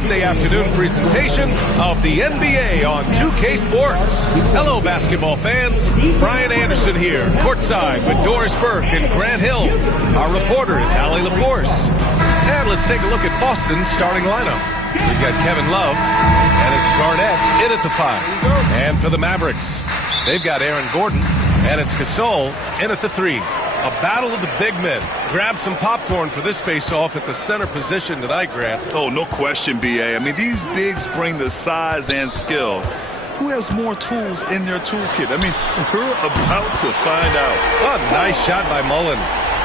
Monday afternoon presentation of the NBA on 2K Sports. Hello, basketball fans. Brian Anderson here, courtside with Doris Burke and Grant Hill. Our reporter is Allie LaForce. And let's take a look at Boston's starting lineup. We've got Kevin Love, and it's Garnett in at the 5. And for the Mavericks, they've got Aaron Gordon, and it's Gasol in at the 3. A battle of the big men. Grab some popcorn for this face-off at the center position tonight, Grant. Oh, no question, B.A. I mean, these bigs bring the size and skill. Who has more tools in their toolkit? I mean, we're about to find out. A nice shot by Mullen.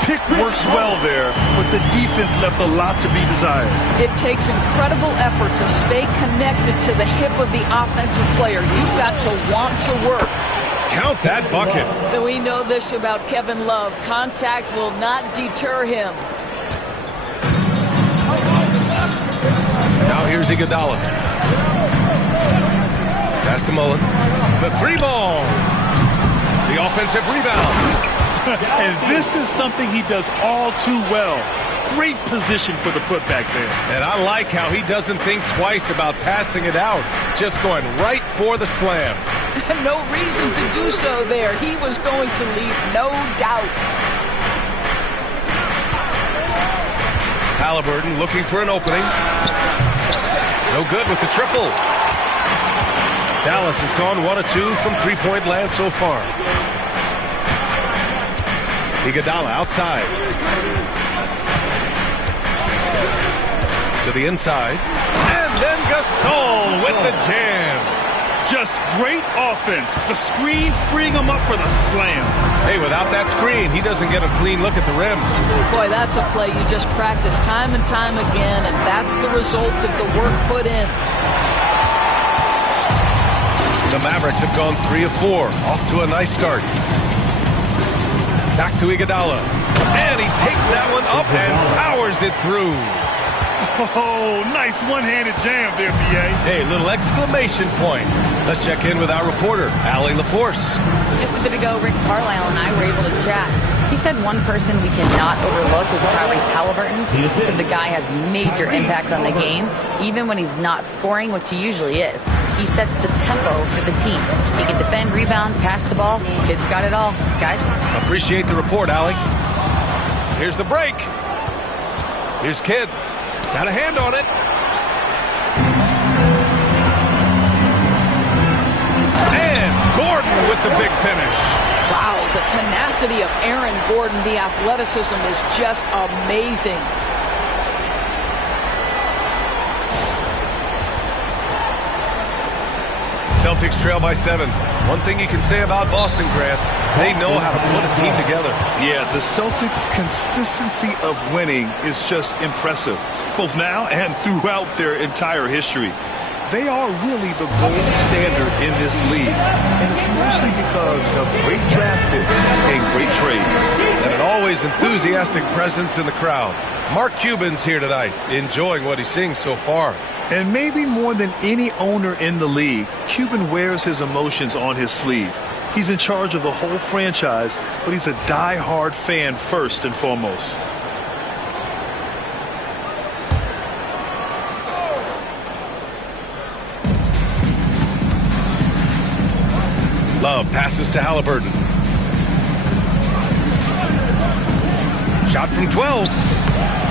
Pick works well there, but the defense left a lot to be desired. It takes incredible effort to stay connected to the hip of the offensive player. You've got to want to work. Count that bucket. We know this about Kevin Love. Contact will not deter him. Now here's Iguodala. Pass to Mullen. The 3 ball. The offensive rebound. And this is something he does all too well. Great position for the putback there. And I like how he doesn't think twice about passing it out. Just going right for the slam. No reason to do so there. He was going to leave no doubt. Halliburton looking for an opening. No good with the triple. Dallas has gone 1 of 2 from three-point land so far. Iguodala outside. To the inside. And then Gasol with the jam. Just great offense. The screen freeing him up for the slam. Hey, without that screen, he doesn't get a clean look at the rim. Boy, that's a play you just practice time and time again, and that's the result of the work put in. The Mavericks have gone 3 of 4. Off to a nice start. Back to Iguodala. And he takes that one up and powers it through. Oh, nice one-handed jam there, B.A. Hey, little exclamation point. Let's check in with our reporter, Allie LaForce. Just a bit ago, Rick Carlisle and I were able to chat. He said one person we cannot overlook is Tyrese Halliburton. He said the guy has major impact on the game, even when he's not scoring, which he usually is. He sets the tempo for the team. He can defend, rebound, pass the ball. Kid's got it all. Guys? Appreciate the report, Allie. Here's the break. Here's Kidd. Got a hand on it. And Gordon with the big finish. Wow, the tenacity of Aaron Gordon, the athleticism is just amazing. Celtics trail by 7. One thing you can say about Boston, Grant, they know how to put a team together. Yeah, the Celtics' consistency of winning is just impressive, both now and throughout their entire history. They are really the gold standard in this league, and it's mostly because of great draft picks and great trades. And an always enthusiastic presence in the crowd. Mark Cuban's here tonight, enjoying what he's seeing so far. And maybe more than any owner in the league, Cuban wears his emotions on his sleeve. He's in charge of the whole franchise, but he's a die-hard fan first and foremost. Love passes to Halliburton. Shot from 12.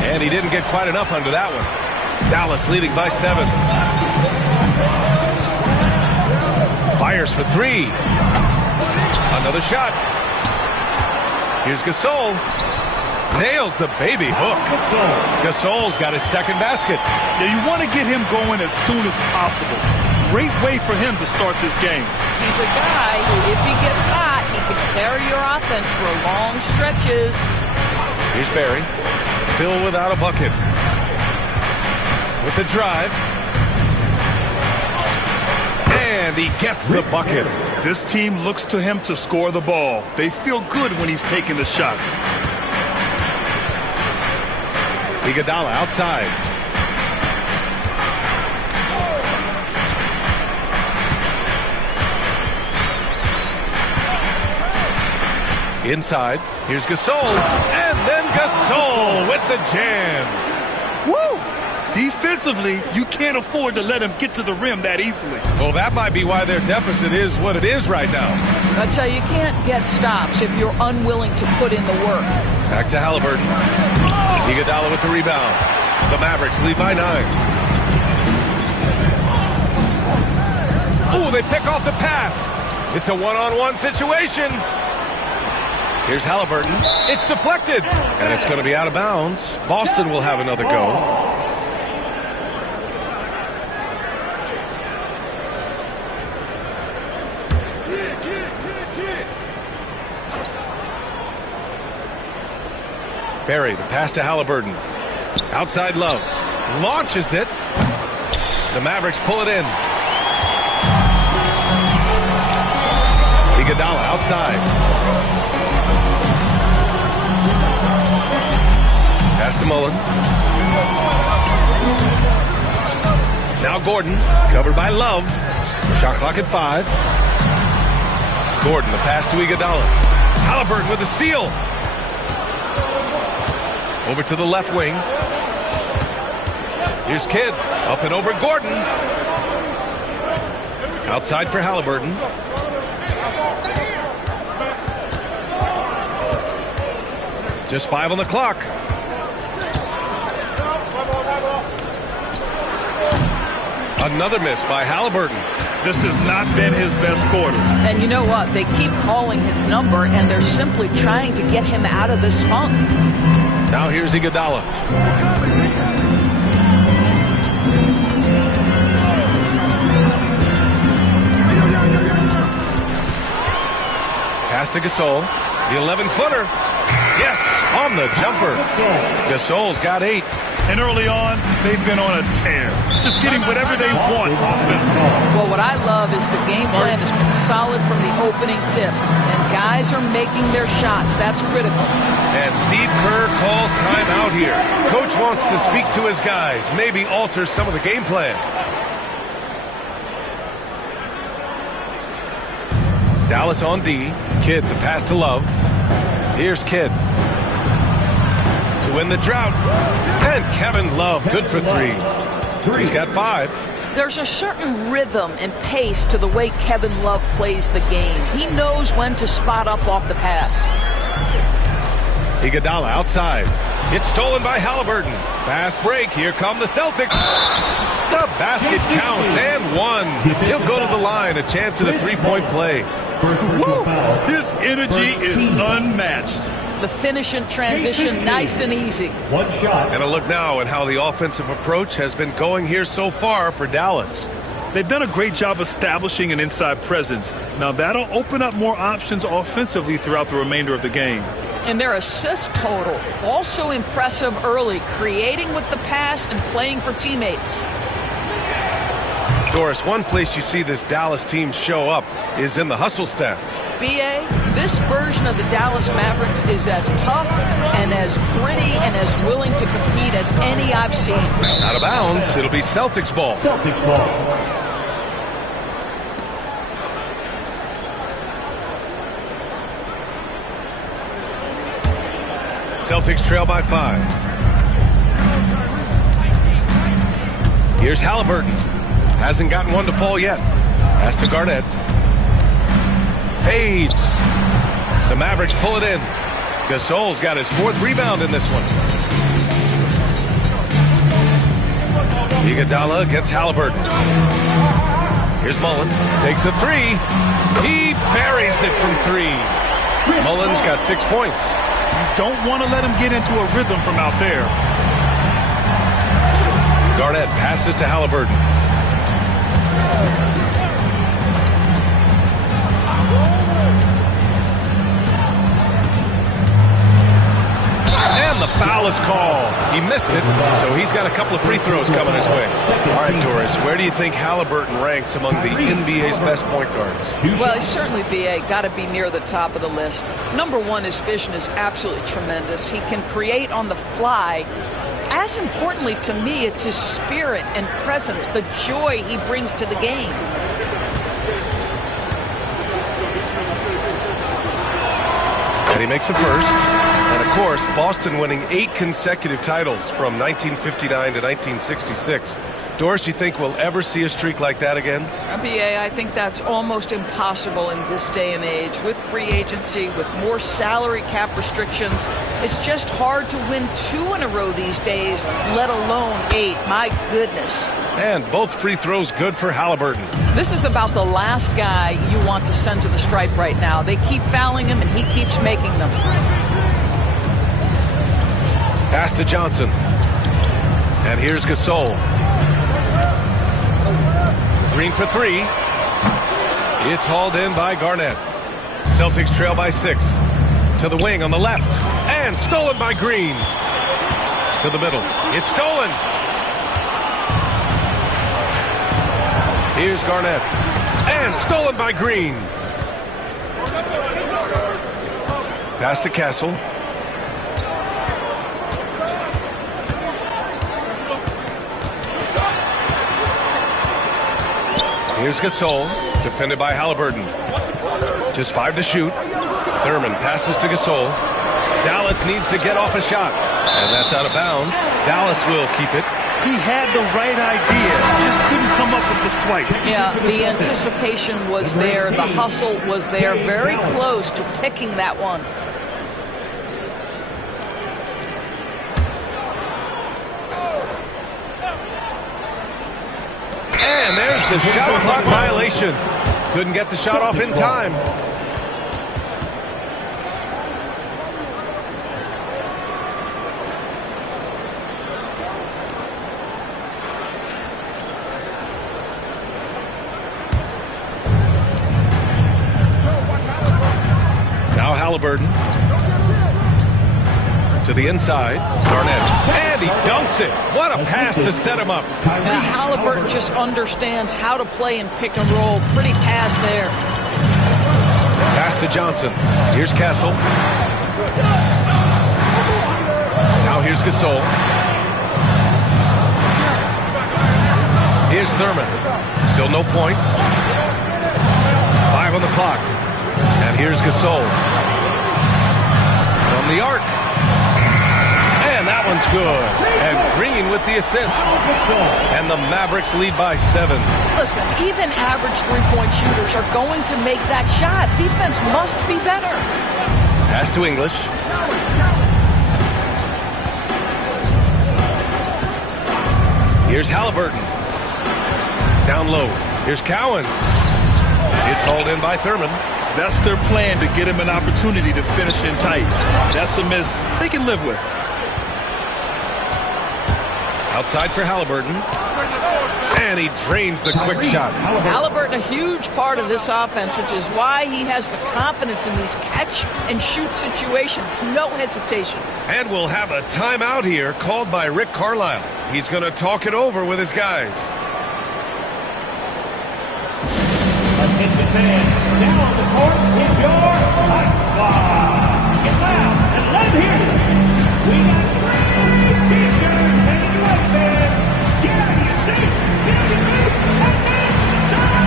And he didn't get quite enough under that one. Dallas leading by 7. Fires for 3. Another shot. Here's Gasol. Nails the baby hook. Gasol's got his second basket. Yeah, you want to get him going as soon as possible. Great way for him to start this game. He's a guy who, if he gets hot, he can carry your offense for long stretches. Here's Barry. Still without a bucket. With the drive. And he gets the bucket. This team looks to him to score the ball. They feel good when he's taking the shots. Iguodala outside. Inside. Here's Gasol. And then Gasol with the jam. Woo! Defensively, you can't afford to let him get to the rim that easily. Well, that might be why their deficit is what it is right now. I tell you, you can't get stops if you're unwilling to put in the work. Back to Halliburton. Iguodala with the rebound. The Mavericks lead by 9. Oh, they pick off the pass. It's a one-on-one situation. Here's Halliburton. It's deflected. And it's going to be out of bounds. Boston will have another go. Barry, the pass to Halliburton. Outside Love. Launches it. The Mavericks pull it in. Iguodala outside. Pass to Mullen. Now Gordon, covered by Love. Shot clock at 5. Gordon, the pass to Iguodala. Halliburton with the steal. Over to the left wing. Here's Kidd. Up and over Gordon. Outside for Halliburton. Just 5 on the clock. Another miss by Halliburton. This has not been his best quarter. And you know what? They keep calling his number, and they're simply trying to get him out of this funk. Now here's Iguodala. Pass to Gasol. The 11-footer. Yes, on the jumper. Gasol's got 8. And early on, they've been on a tear. Just getting whatever they want offensively. Well, what I love is the game plan has been solid from the opening tip. And guys are making their shots. That's critical. And Steve Kerr calls timeout here. Coach wants to speak to his guys, maybe alter some of the game plan. Dallas on D. Kidd, the pass to Love. Here's Kidd. To win the drought. And Kevin Love, good for 3. He's got 5. There's a certain rhythm and pace to the way Kevin Love plays the game. He knows when to spot up off the pass. Iguodala outside. It's stolen by Halliburton. Fast break. Here come the Celtics. The basket counts and 1. He'll go to the line. A chance at a 3-point play. His energy is unmatched. The finish and transition, nice and easy. One shot. And a look now at how the offensive approach has been going here so far for Dallas. They've done a great job establishing an inside presence. Now that'll open up more options offensively throughout the remainder of the game. And their assist total, also impressive early, creating with the pass and playing for teammates. Doris, one place you see this Dallas team show up is in the hustle stats. B.A., this version of the Dallas Mavericks is as tough and as gritty and as willing to compete as any I've seen. Out of bounds. It'll be Celtics ball. Celtics ball. Celtics trail by 5. Here's Halliburton. Hasn't gotten one to fall yet. Pass to Garnett. Fades. The Mavericks pull it in. Gasol's got his 4th rebound in this one. Iguodala against Halliburton. Here's Mullen. Takes a 3. He buries it from 3. Mullen's got 6 points. You don't want to let him get into a rhythm from out there. Garnett passes to Halliburton. And the foul is called. He missed it, so he's got a couple of free throws coming his way. All right, Doris, where do you think Halliburton ranks among the NBA's best point guards? Well, he's certainly, B.A., got to be near the top of the list. Number one, his vision is absolutely tremendous. He can create on the fly. As importantly to me, it's his spirit and presence, the joy he brings to the game. And he makes a first. And a course, Boston winning 8 consecutive titles from 1959 to 1966. Doris, you think we'll ever see a streak like that again? BA, I think that's almost impossible in this day and age. With free agency, with more salary cap restrictions, it's just hard to win 2 in a row these days, let alone 8. My goodness. And both free throws good for Halliburton. This is about the last guy you want to send to the stripe right now. They keep fouling him, and he keeps making them. Pass to Johnson. And here's Gasol. Green for 3. It's hauled in by Garnett. Celtics trail by 6. To the wing on the left. And stolen by Green. To the middle. It's stolen. Here's Garnett. And stolen by Green. Pass to Castle. Here's Gasol, defended by Halliburton. Just 5 to shoot. Thurman passes to Gasol. Dallas needs to get off a shot. And that's out of bounds. Dallas will keep it. He had the right idea, just couldn't come up with the swipe. Yeah, the anticipation was there. The hustle was there. Very close to picking that one. And there's the shot clock violation. Couldn't get the shot off in time. Now Halliburton. To the inside, Garnett, and he dunks it. What a pass to set him up. Now, Halliburton just understands how to play in pick and roll. Pretty pass there. Pass to Johnson. Here's Castle. Now here's Gasol. Here's Thurman. Still no points. 5 on the clock. And here's Gasol. From the arc. And that one's good. And Green with the assist. And the Mavericks lead by 7. Listen, even average three-point shooters are going to make that shot. Defense must be better. Pass to English. Here's Halliburton. Down low. Here's Cowens. It's hauled in by Thurman. That's their plan, to get him an opportunity to finish in tight. That's a miss they can live with. Outside for Halliburton. And he drains the quick shot. Halliburton, a huge part of this offense, which is why he has the confidence in these catch-and-shoot situations. No hesitation. And we'll have a timeout here called by Rick Carlisle. He's going to talk it over with his guys. Attention fans, now on the court is your Light Squad. Get loud and let him hear you. We got great t-shirts hanging away, fans. Get out of your seat, get on your feet, and then turn!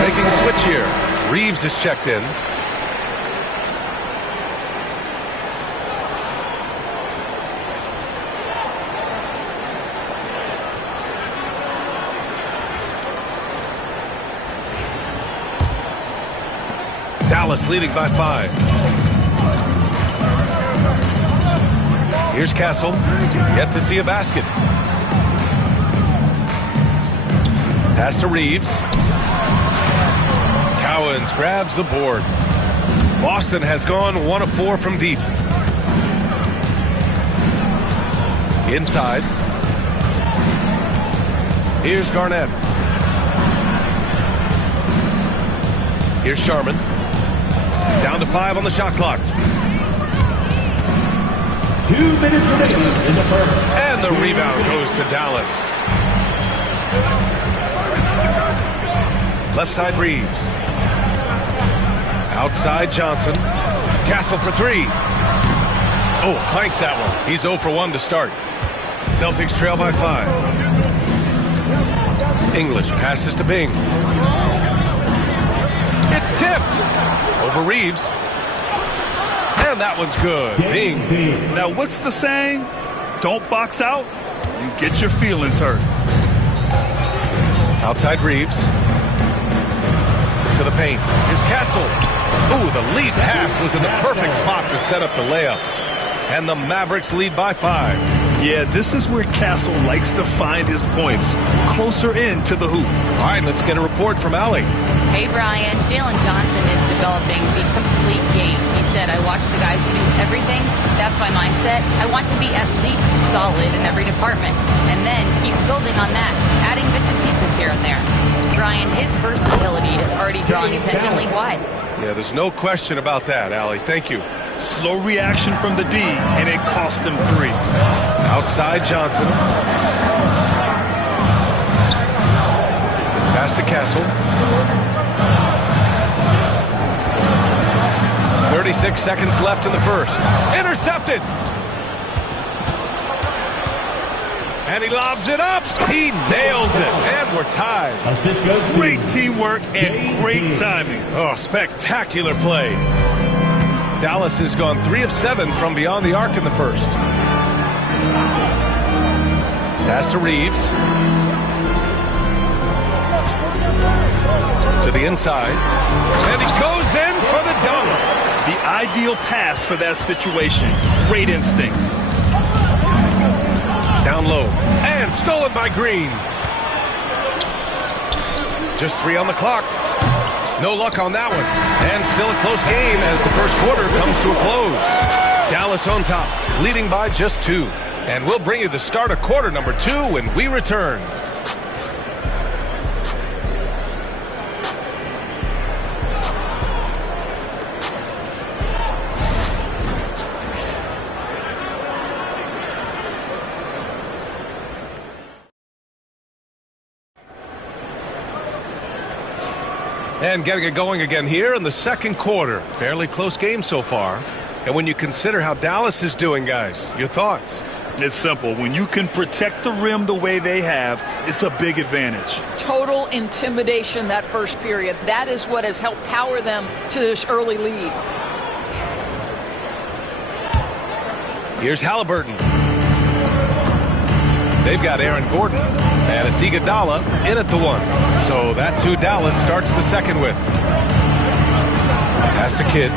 Making a switch here. Reeves is checked in. Dallas leading by 5. Here's Castle. Yet to see a basket. Pass to Reeves. Cowens grabs the board. Boston has gone 1 of 4 from deep. Inside. Here's Garnett. Here's Sharman. Down to 5 on the shot clock. 2 minutes remaining in the first. And the rebound goes to Dallas. Left side Reeves. Outside Johnson. Castle for 3. Oh, clanks that one. He's 0 for 1 to start. Celtics trail by 5. English passes to Bing. It's tipped over Reeves. And that one's good. Bing. Now, what's the saying? Don't box out, you get your feelings hurt. Outside Reeves. To the paint. Here's Castle. Ooh, the lead pass was in the perfect spot to set up the layup. And the Mavericks lead by 5. Yeah, this is where Castle likes to find his points. Closer in to the hoop. All right, let's get a report from Allie. Hey, Brian. Jalen Johnson is developing the complete game. He said, I watch the guys who do everything. That's my mindset. I want to be at least solid in every department. And then keep building on that, adding bits and pieces here and there. Brian, his versatility is already drawing attention league-wide. Yeah, there's no question about that, Allie. Thank you. Slow reaction from the D, and it cost him 3. Outside Johnson. Pass to Castle. 36 seconds left in the first. Intercepted. And he lobs it up. He nails it. And we're tied. Assist goes to Great teamwork and great timing. Oh, spectacular play. Dallas has gone 3 of 7 from beyond the arc in the first. Pass to Reeves. To the inside. And he goes in for the dunk. The ideal pass for that situation. Great instincts. Down low. And stolen by Green. Just 3 on the clock. No luck on that one. And still a close game as the first quarter comes to a close. Dallas on top, leading by just 2. And we'll bring you the start of quarter number 2 when we return. And getting it going again here in the second quarter. Fairly close game so far. And when you consider how Dallas is doing, guys, your thoughts? It's simple. When you can protect the rim the way they have, it's a big advantage. Total intimidation that first period. That is what has helped power them to this early lead. Here's Halliburton. They've got Aaron Gordon. And it's Iguodala in at the 1. So that's who Dallas starts the second with. Pass to Kidd.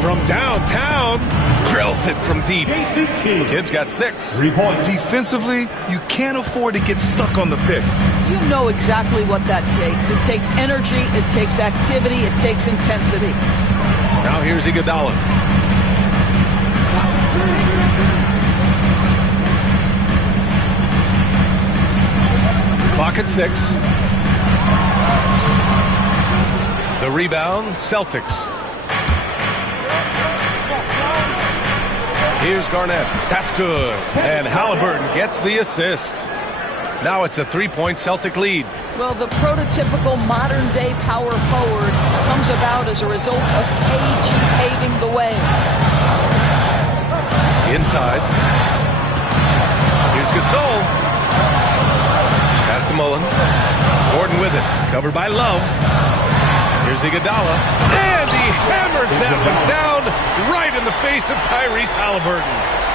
From downtown, drills it from deep. Kidd's got 6. 3 points. Defensively, you can't afford to get stuck on the pick. You know exactly what that takes. It takes energy, it takes activity, it takes intensity. Now here's Iguodala. Clock at 6. The rebound, Celtics. Here's Garnett. That's good. And Halliburton gets the assist. Now it's a 3-point Celtic lead. Well, the prototypical modern-day power forward comes about as a result of KG paving the way. Inside. Here's Gasol. Pass to Mullen. Gordon with it. Covered by Love. Here's Iguodala. And he hammers that one down right in the face of Tyrese Halliburton.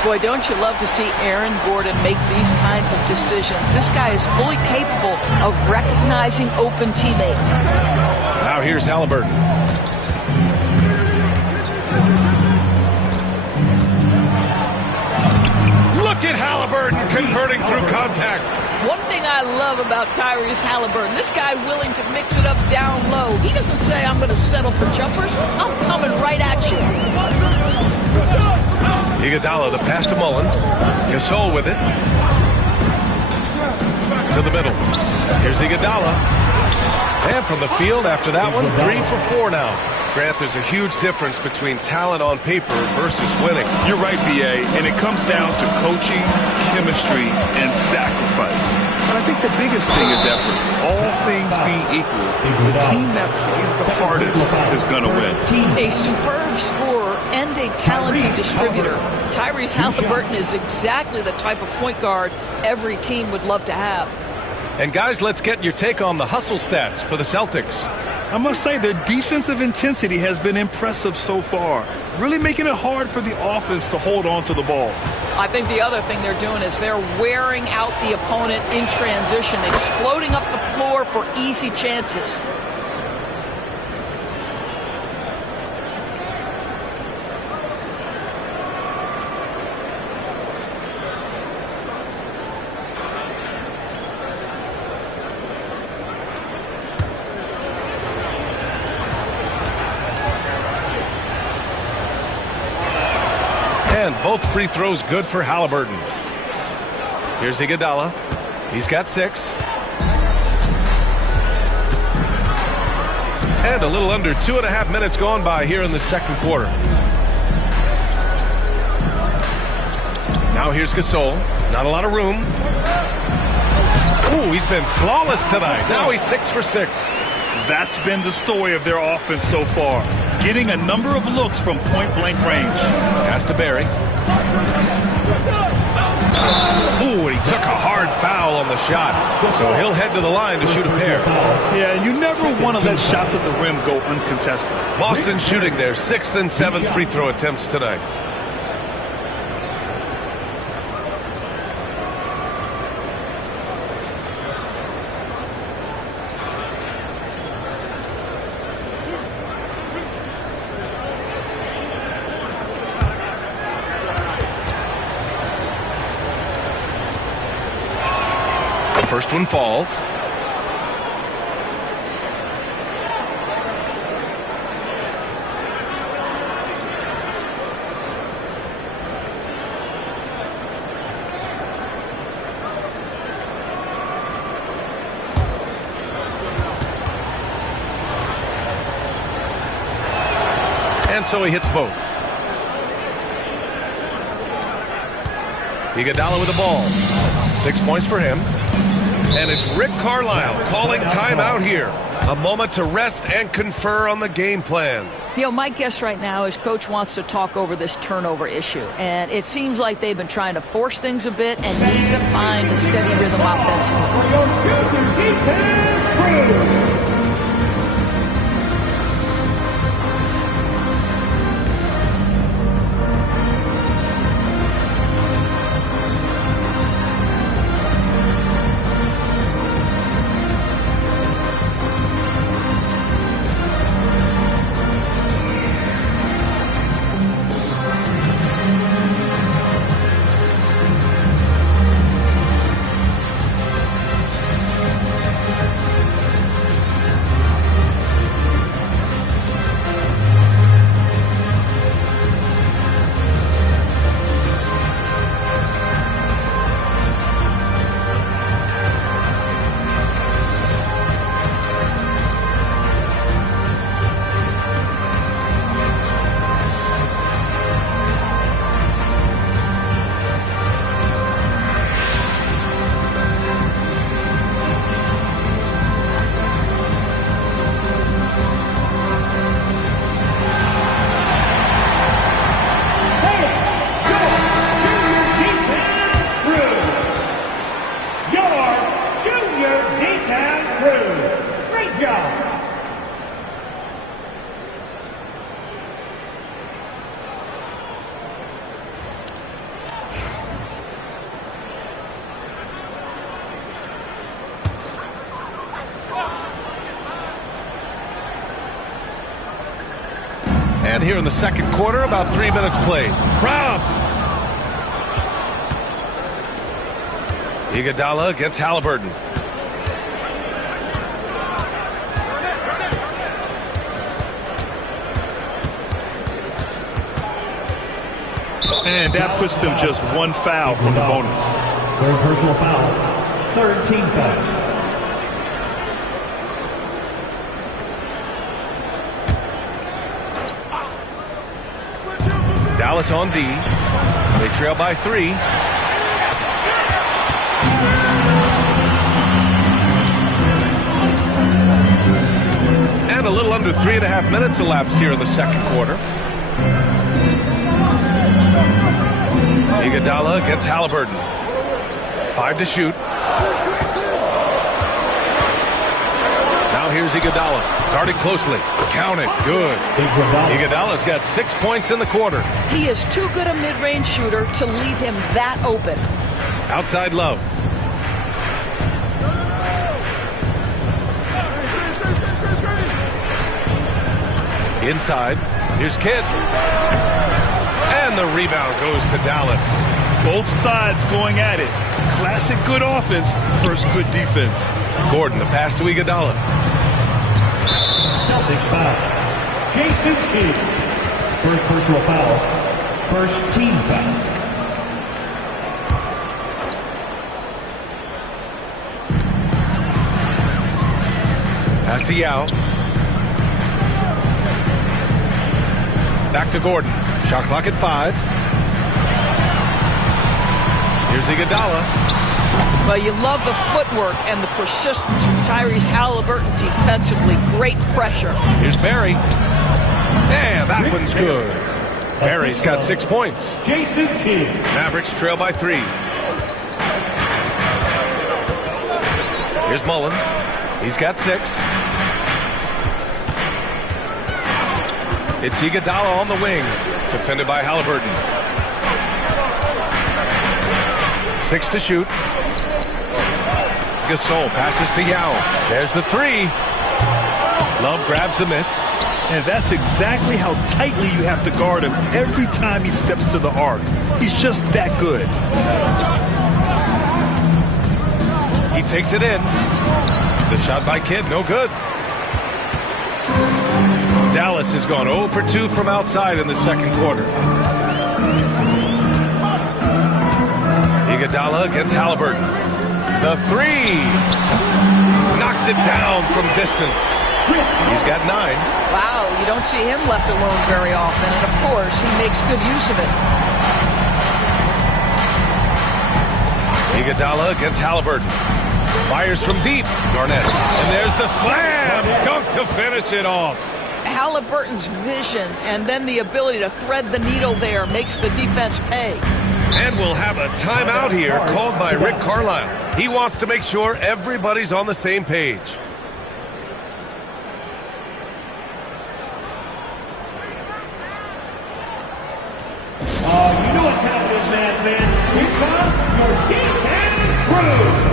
Boy, don't you love to see Aaron Gordon make these kinds of decisions. This guy is fully capable of recognizing open teammates. Now here's Halliburton. Halliburton converting through contact. One thing I love about Tyrese Halliburton, this guy willing to mix it up down low. He doesn't say, I'm going to settle for jumpers. I'm coming right at you. Iguodala, the pass to Mullen. Gasol with it. To the middle. Here's Iguodala. And from the field after that one, 3 for 4 now. Grant, there's a huge difference between talent on paper versus winning. You're right, B.A., and it comes down to coaching, chemistry, and sacrifice. But I think the biggest thing is effort. All things being equal, the team that plays the hardest is going to win. A superb scorer and a talented distributor. Tyrese Halliburton is exactly the type of point guard every team would love to have. And guys, let's get your take on the hustle stats for the Celtics. I must say their defensive intensity has been impressive so far, really making it hard for the offense to hold on to the ball. I think the other thing they're doing is they're wearing out the opponent in transition, exploding up the floor for easy chances. And both free throws good for Halliburton. Here's Iguodala. He's got 6. And a little under 2.5 minutes gone by here in the second quarter. Now here's Gasol. Not a lot of room. Ooh, he's been flawless tonight. Now he's 6 for 6. That's been the story of their offense so far, getting a number of looks from point-blank range. Pass to Barry. Ooh, and he took a hard foul on the shot. So he'll head to the line to shoot a pair. Yeah, you never want to let shots at the rim go uncontested. Boston shooting their 6th and 7th free throw attempts tonight. First one falls. And so he hits both. Iguodala with the ball. 6 points for him. And it's Rick Carlisle calling timeout here. A moment to rest and confer on the game plan. You know, my guess right now is Coach wants to talk over this turnover issue. And it seems like they've been trying to force things a bit and need to find a steady rhythm offensively. And here in the second quarter, about 3 minutes played. Robbed. Iguodala against Halliburton. And that puts them just one foul from the bonus. Third personal foul. Third team foul. Dallas on D. They trail by 3. And a little under 3.5 minutes elapsed here in the second quarter. Iguodala against Halliburton. 5 to shoot. Now here's Iguodala. Guarded closely. Count it. Good. Iguodala's got 6 points in the quarter. He is too good a mid-range shooter to leave him that open. Outside Love. Inside. Here's Kidd. And the rebound goes to Dallas. Both sides going at it. Classic good offense versus good defense. Gordon, the pass to Iguodala. Celtics foul. Jason Kidd. First personal foul. First team foul. Pass to Yao. Back to Gordon. Shot clock at 5. Here's Iguodala. Well, you love the footwork and the persistence from Tyrese Halliburton defensively. Great pressure. Here's Barry. And that one's good. Barry's got 6 points. Jason Kidd. Mavericks trail by 3. Here's Mullen. He's got 6. It's Iguodala on the wing. Defended by Halliburton. 6 to shoot. Gasol passes to Yao. There's the 3. Love grabs the miss. And that's exactly how tightly you have to guard him every time he steps to the arc. He's just that good. He takes it in. The shot by Kidd, no good. Dallas has gone 0 for 2 from outside in the second quarter. Iguodala against Halliburton. The 3. Knocks it down from distance. He's got 9. Wow, you don't see him left alone very often, and of course, he makes good use of it. Iguodala against Halliburton. Fires from deep. Garnett. And there's the slam dunk to finish it off. Halliburton's vision and then the ability to thread the needle there makes the defense pay. And we'll have a timeout here called by Rick Carlisle. He wants to make sure everybody's on the same page. You know what time it is, man. Here comes your defense crew.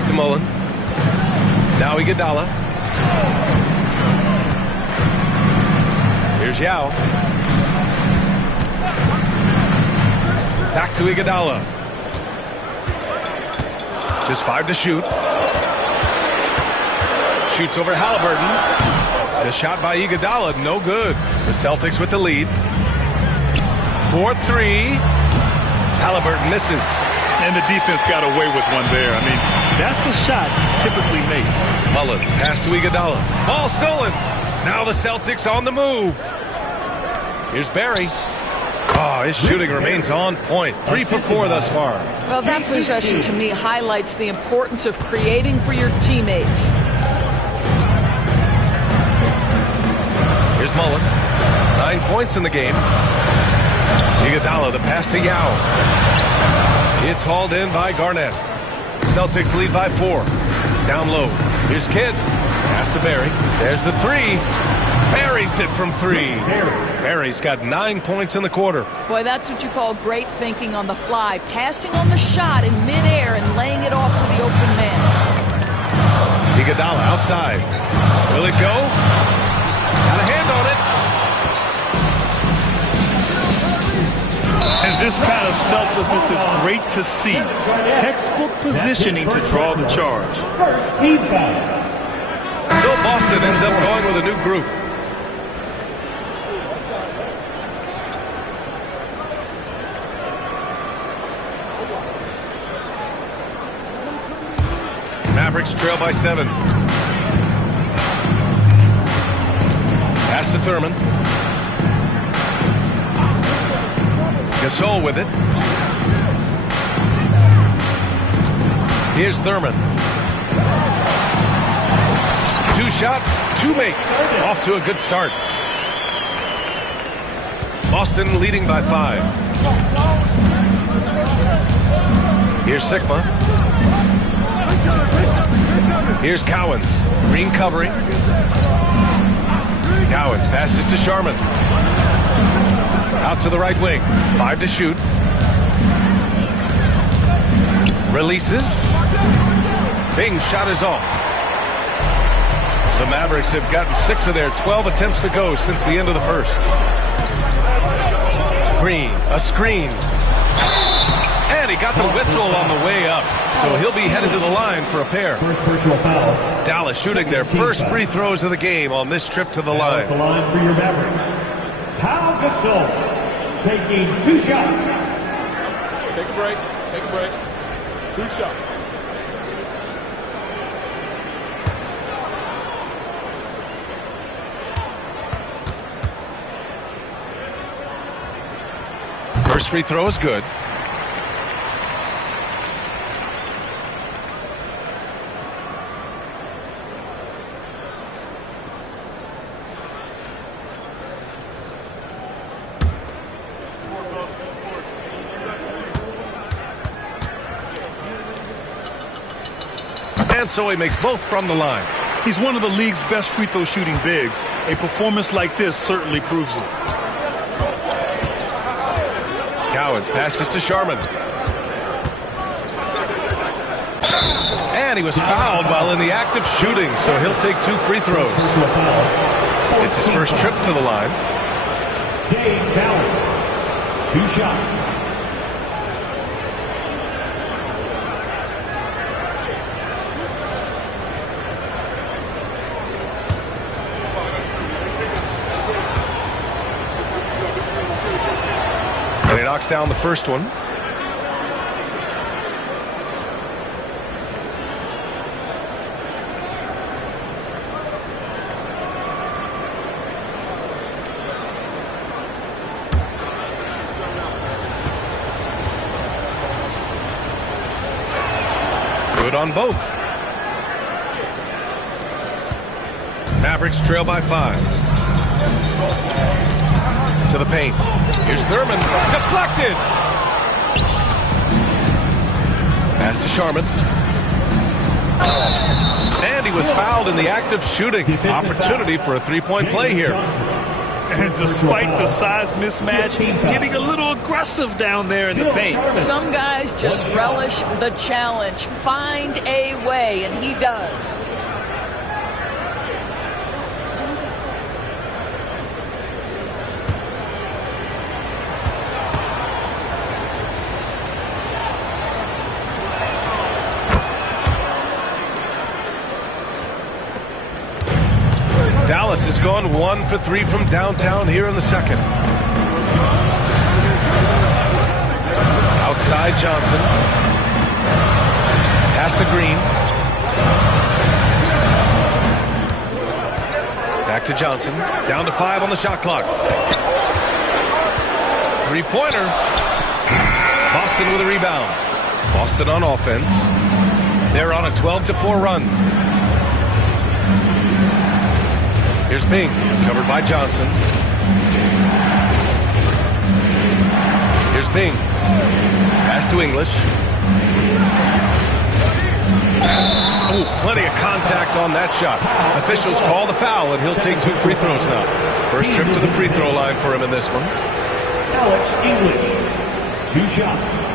Pass to Mullen. Now Iguodala. Here's Yao. Back to Iguodala. Just 5 to shoot. Shoots over Halliburton. The shot by Iguodala, no good. The Celtics with the lead. 4-3. Halliburton misses. And the defense got away with one there. I mean, that's a shot he typically makes. Mullen, pass to Iguodala. Ball stolen. Now the Celtics on the move. Here's Barry. Oh, his shooting remains on point. 3 for 4 thus far. Well, that possession to me highlights the importance of creating for your teammates. Here's Mullen. 9 points in the game. Iguodala, the pass to Yao. It's hauled in by Garnett. Celtics lead by 4. Down low. Here's Kidd. Pass to Barry. There's the 3. Barry's it from 3. Barry's got 9 points in the quarter. Boy, that's what you call great thinking on the fly. Passing on the shot in midair and laying it off to the open man. Iguodala outside. Will it go? Got a hand on it. And this kind of selflessness is great to see. Textbook positioning to draw the charge. First team foul. So Boston ends up going with a new group. Mavericks trail by 7. Pass to Thurman. Gasol with it. Here's Thurman. 2 shots, 2 makes. Off to a good start. Boston leading by 5. Here's Sigma. Here's Cowens. Green covering. Cowens passes to Sharman. Out to the right wing. 5 to shoot. Releases. Bing shot is off. The Mavericks have gotten 6 of their 12 attempts to go since the end of the first. Green, a screen. And he got the whistle on the way up. So he'll be headed to the line for a pair. First personal foul. Dallas shooting their first free throws of the game on this trip to the line. The line for your Mavericks. Pau Gasol taking 2 shots. Take a break. Take a break. 2 shots. First free throw is good. And so he makes both from the line. He's one of the league's best free throw shooting bigs. A performance like this certainly proves it. Cowens passes to Sharman. And he was fouled while in the act of shooting, so he'll take 2 free throws. It's his first trip to the line. Dave Cowens, 2 shots. And he knocks down the first one. Good on both. Mavericks trail by 5. To the paint. Here's Thurman. Deflected. Pass to Sharman. And he was fouled in the act of shooting. Opportunity for a 3-point play here. And despite the size mismatch, getting a little aggressive impressive down there in the paint. Some guys just relish the challenge. Find a way, and he does. Dallas has gone 1 for 3 from downtown here in the second. Outside Johnson. Pass to Green. Back to Johnson. Down to 5 on the shot clock. Three-pointer. Boston with a rebound. Boston on offense. They're on a 12-4 run. Here's Bing, covered by Johnson. Here's Bing. Pass to English. Oh, plenty of contact on that shot. Officials call the foul, and he'll take 2 free throws now. First trip to the free throw line for him in this one. Alex English, 2 shots.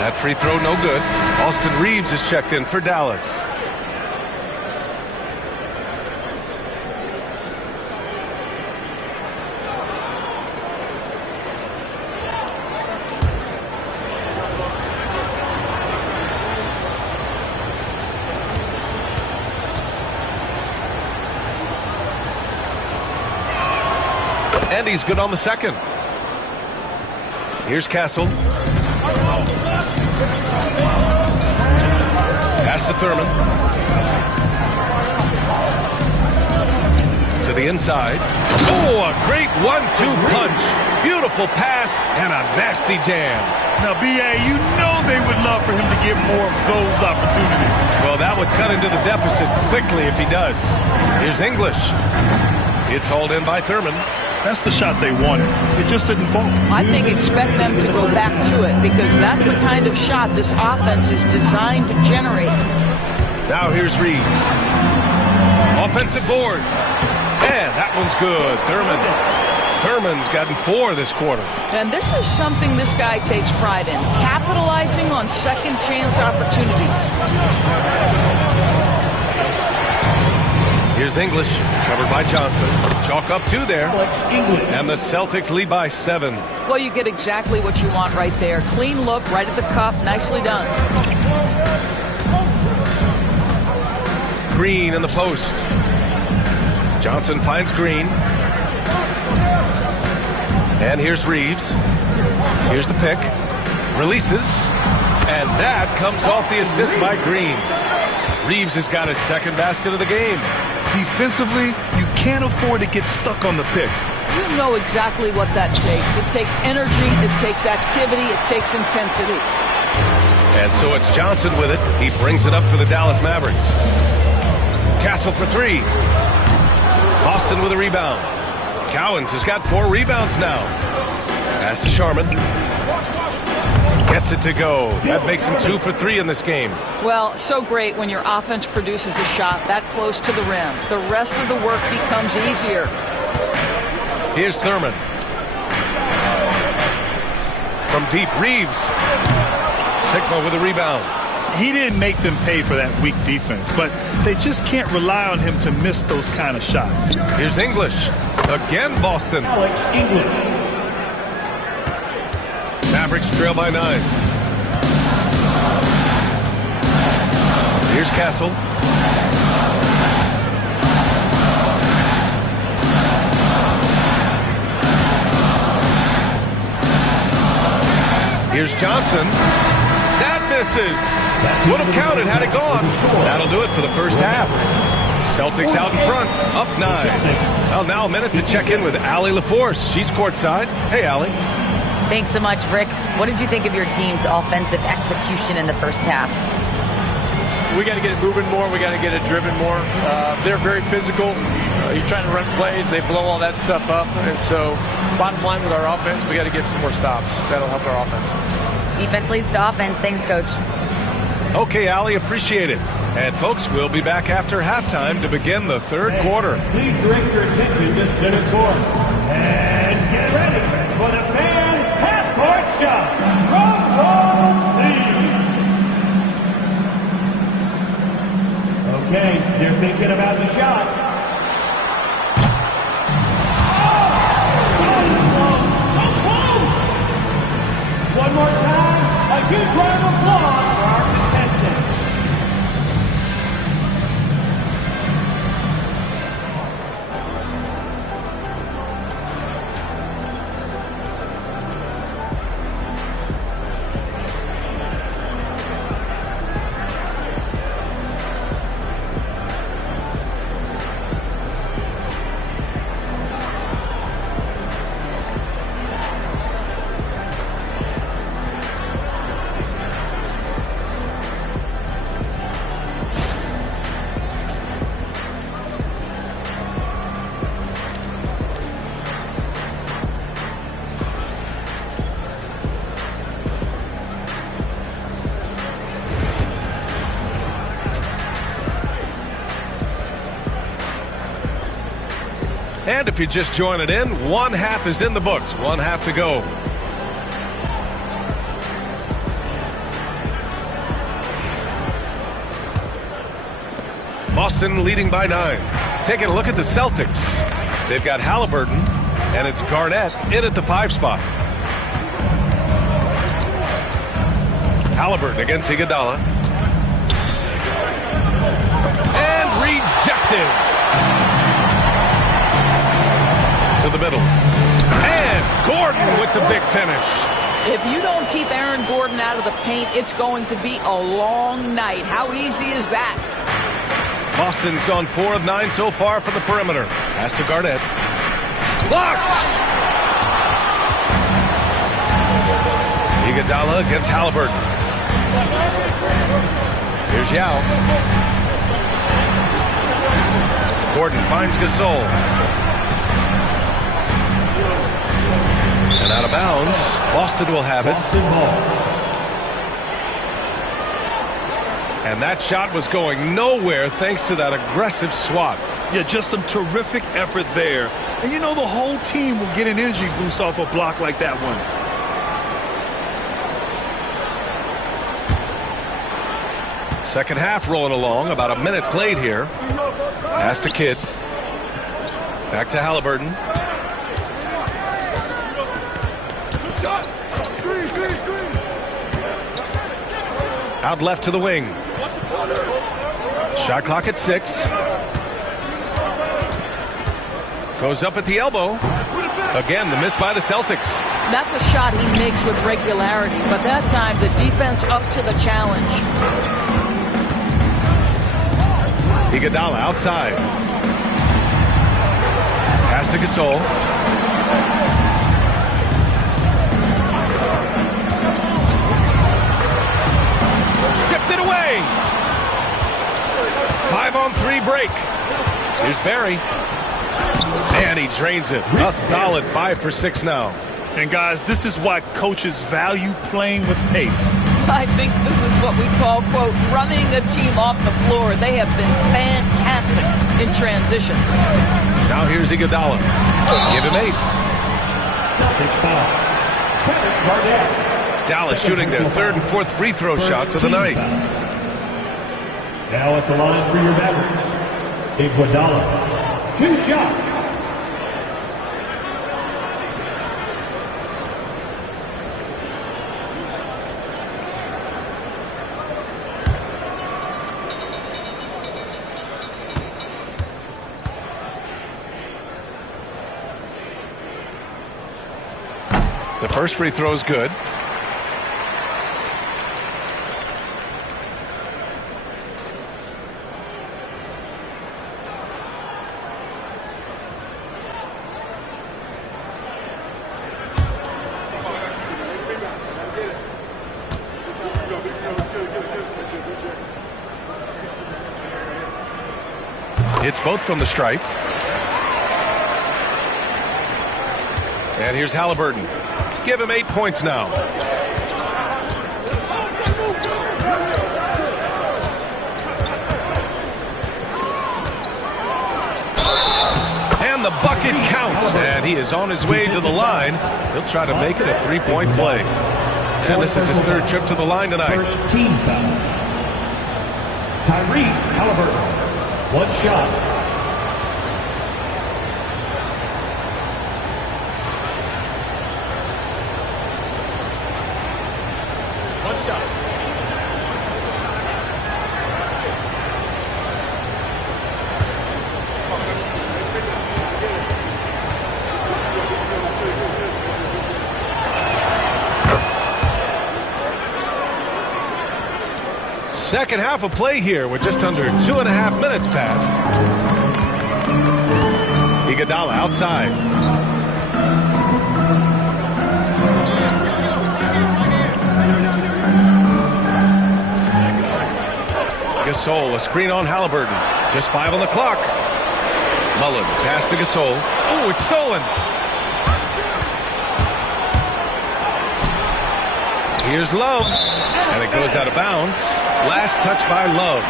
That free throw no good. Austin Reeves is checked in for Dallas. And he's good on the second. Here's Castle. Pass to Thurman. To the inside. Oh, a great 1-2 punch. Beautiful pass and a nasty jam. Now, B.A., you know they would love for him to get more of those opportunities. Well, that would cut into the deficit quickly if he does. Here's English. It's hauled in by Thurman. That's the shot they wanted. It just didn't fall. I think expect them to go back to it because that's the kind of shot this offense is designed to generate. Now here's Reeves. Offensive board. And that one's good. Thurman's gotten 4 this quarter. And this is something this guy takes pride in, capitalizing on second chance opportunities. Here's English, covered by Johnson. Chalk up 2 there. And the Celtics lead by 7. Well, you get exactly what you want right there. Clean look, right at the cup. Nicely done. Green in the post. Johnson finds Green. And here's Reeves. Here's the pick. Releases. And that comes off the assist by Green. Reeves has got his second basket of the game. Defensively, you can't afford to get stuck on the pick. You know exactly what that takes. It takes energy, it takes activity, it takes intensity. And so it's Johnson with it. He brings it up for the Dallas Mavericks. Castle for 3. Boston with a rebound. Cowens has got 4 rebounds now. Pass to Sharman. Gets it to go. That makes him 2 for 3 in this game. Well, so great when your offense produces a shot that close to the rim. The rest of the work becomes easier. Here's Thurman. From deep, Reeves. Sigma with a rebound. He didn't make them pay for that weak defense, but they just can't rely on him to miss those kind of shots. Here's English. Again, Boston. Alex English. Mavericks trail by 9. Here's Castle. Here's Johnson. That misses. Would have counted had it gone. That'll do it for the first half. Celtics out in front, up 9. Well, now a minute to check in with Allie LaForce. She's courtside. Hey, Allie. Thanks so much, Rick. What did you think of your team's offensive execution in the first half? we got to get it moving more. We got to get it driven more. They're very physical. You're trying to run plays. They blow all that stuff up. And so bottom line with our offense, we got to get some more stops. That'll help our offense. Defense leads to offense. Thanks, Coach. Okay, Allie, appreciate it. And folks, we'll be back after halftime to begin the third quarter. Please direct your attention to center court. And get ready for the fan half-court shot. Drum roll, please. Okay, they're thinking about the shot. One more time, a huge round of applause for our contestants. And if you're just joining in, one half is in the books. One half to go. Boston leading by 9. Taking a look at the Celtics. They've got Halliburton, and it's Garnett in at the 5 spot. Halliburton against Iguodala. And rejected. To the middle. And Gordon with the big finish. If you don't keep Aaron Gordon out of the paint, it's going to be a long night. How easy is that? Boston's gone 4 of 9 so far from the perimeter. Pass to Garnett. Blocked! Iguodala against Halliburton. Here's Yao. Gordon finds Gasol. And out of bounds. Boston will have it. And that shot was going nowhere thanks to that aggressive swat. Yeah, just some terrific effort there. And you know the whole team will get an energy boost off a block like that one. Second half rolling along. About a minute played here. Pass to Kidd. Back to Halliburton. Out left to the wing. Shot clock at 6. Goes up at the elbow. Again, the miss by the Celtics. That's a shot he makes with regularity, but that time the defense up to the challenge. Iguodala outside. Pass to Gasol. It away. 5-on-3 break. Here's Barry. And he drains it. A solid 5 for 6 now. And guys, this is why coaches value playing with pace. I think this is what we call, quote, running a team off the floor. They have been fantastic in transition. Now here's Iguodala. Give him 8. Dallas shooting their 3rd and 4th free throw shots of the night. Now at the line for your Mavericks, Iguodala. 2 shots. The first free throw is good. Hits both from the stripe. And here's Halliburton. Give him 8 points now. And the bucket counts. And he is on his way to the line. He'll try to make it a 3-point play. And this is his 3rd trip to the line tonight. First team foul. Tyrese Halliburton. 1 shot. Second half of play here with just under 2.5 minutes passed. Iguodala outside. Gasol, a screen on Halliburton. Just 5 on the clock. Mullen, pass to Gasol. Oh, it's stolen. Here's Love. And it goes out of bounds. Last touch by Love.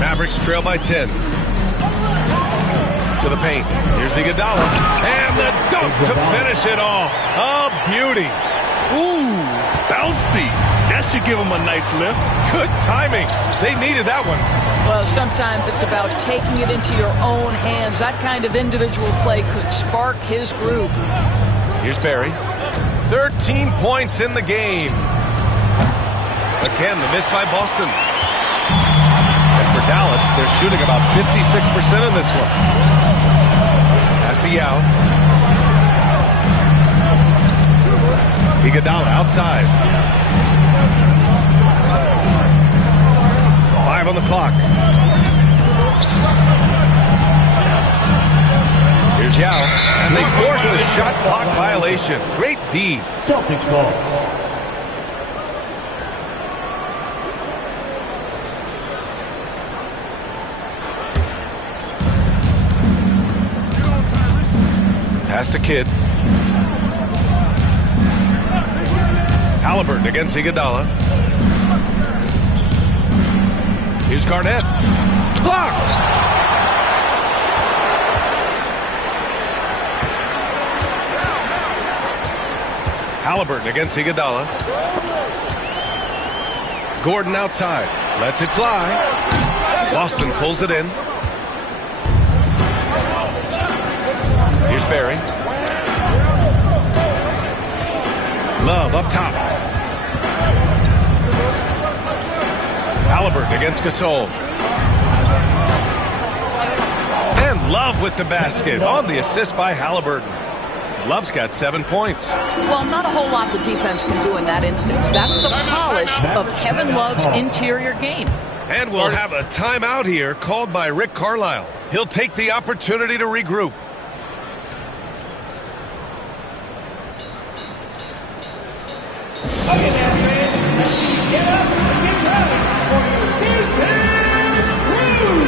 Mavericks trail by 10. To the paint. Here's Iguodala. And the dunk to finish it off. A beauty. Ooh, bouncy. That should give him a nice lift. Good timing. They needed that one. Well, sometimes it's about taking it into your own hands. That kind of individual play could spark his group. Here's Barry. 13 points in the game. Again, the miss by Boston. And for Dallas, they're shooting about 56% in this one. Pass to Yao. Iguodala outside. 5 on the clock. Here's Yao. And they force the shot clock violation. Great D. Celtics ball. Pass to Kidd. Halliburton against Iguodala. Here's Garnett. Blocked! Halliburton against Iguodala. Gordon outside. Lets it fly. Boston pulls it in. Here's Barry. Love up top. Halliburton against Gasol. And Love with the basket on the assist by Halliburton. Love's got 7 points. Well, not a whole lot the defense can do in that instance. That's the polish of Kevin Love's interior game. And we'll have a timeout here called by Rick Carlisle. He'll take the opportunity to regroup. Okay, now, fans, get up and get ready for your defense crew.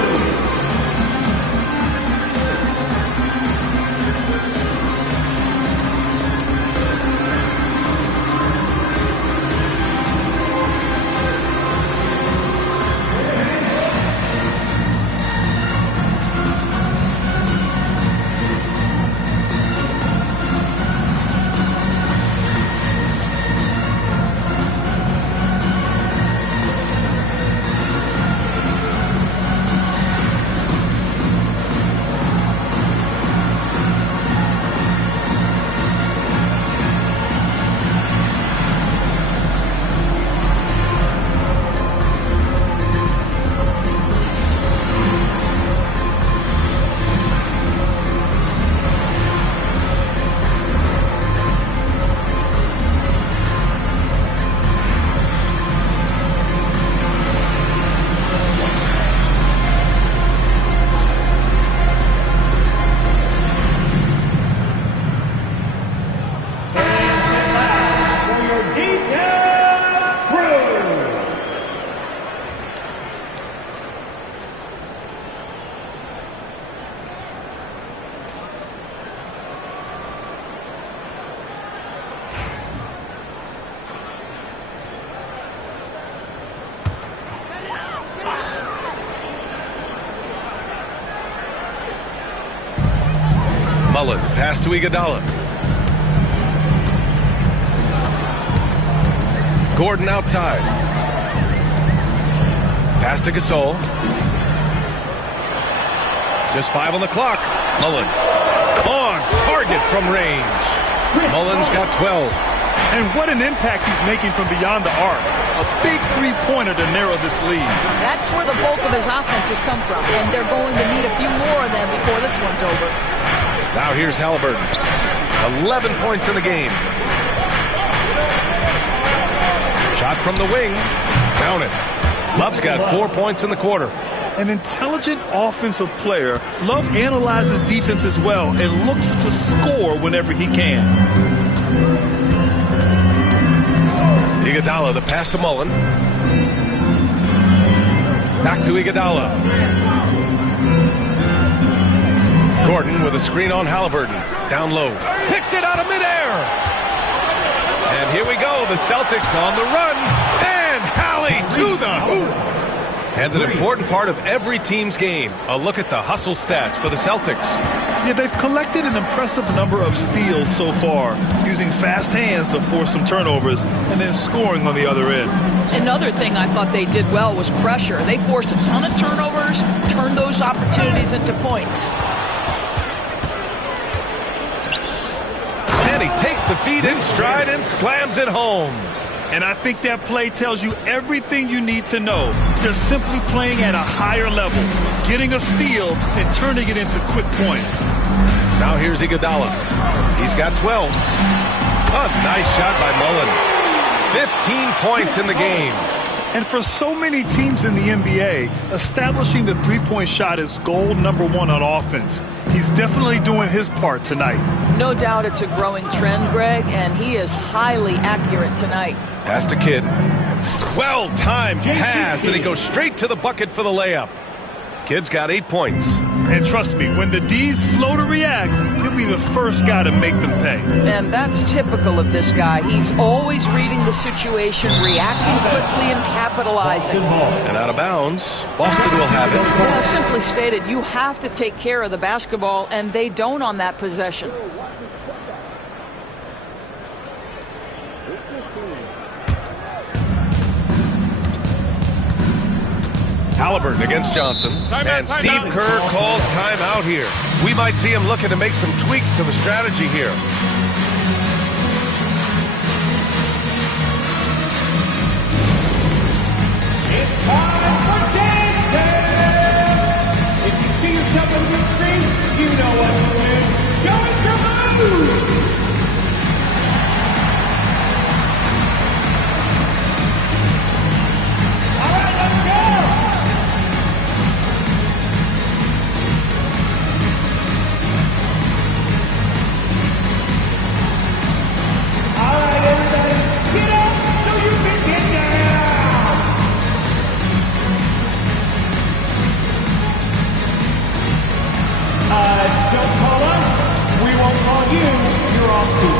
Mullen, pass to Iguodala. Gordon outside. Pass to Gasol. Just 5 on the clock. Mullen on target from range. Mullen's got 12. And what an impact he's making from beyond the arc. A big three-pointer to narrow this lead. That's where the bulk of his offense has come from, and they're going to need a few more of them before this one's over. Now here's Halliburton. 11 points in the game. Shot from the wing. Count it. Love's got 4 points in the quarter. An intelligent offensive player, Love analyzes defense as well and looks to score whenever he can. Iguodala, the pass to Mullen. Back to Iguodala. Gordon with a screen on Halliburton. Down low. Picked it out of midair. And here we go. The Celtics on the run. And Hallie to the hoop. And an important part of every team's game. A look at the hustle stats for the Celtics. Yeah, they've collected an impressive number of steals so far, using fast hands to force some turnovers and then scoring on the other end. Another thing I thought they did well was pressure. They forced a ton of turnovers, turned those opportunities into points. And he takes the feed in stride and slams it home. And I think that play tells you everything you need to know. They're simply playing at a higher level, getting a steal and turning it into quick points. Now here's Iguodala. He's got 12. A nice shot by Mullen. 15 points in the game. And for so many teams in the NBA, establishing the three-point shot is goal number 1 on offense. He's definitely doing his part tonight. No doubt it's a growing trend, Greg, and he is highly accurate tonight. Pass to Kidd. Well-timed pass, and he goes straight to the bucket for the layup. Kidd's got 8 points. And trust me, when the D's slow to react, he'll be the first guy to make them pay. And that's typical of this guy. He's always reading the situation, reacting quickly and capitalizing. And out of bounds, Boston will have it. Well, simply stated, you have to take care of the basketball, and they don't on that possession. Halliburton against Johnson. And Steve Kerr calls timeout here. We might see him looking to make some tweaks to the strategy here. It's time for Dance Day! If you see yourself on the big screen, you know what to do. Show us your moves! All right, let's go! All right, everybody, get up so you can get down! Don't call us, we won't call you, you're off too.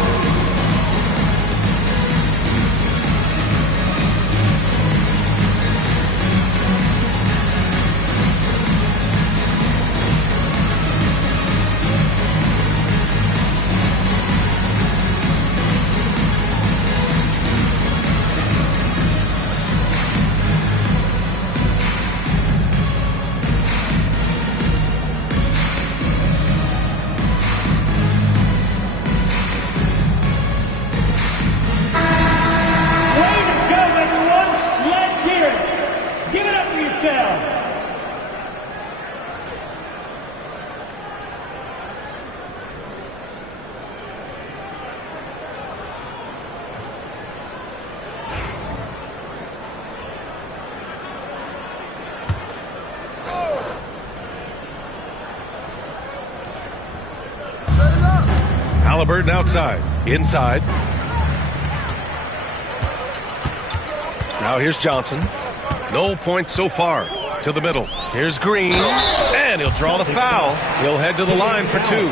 Halliburton outside. Inside. Now here's Johnson. No points so far. To the middle. Here's Green. And he'll draw the foul. He'll head to the line for 2.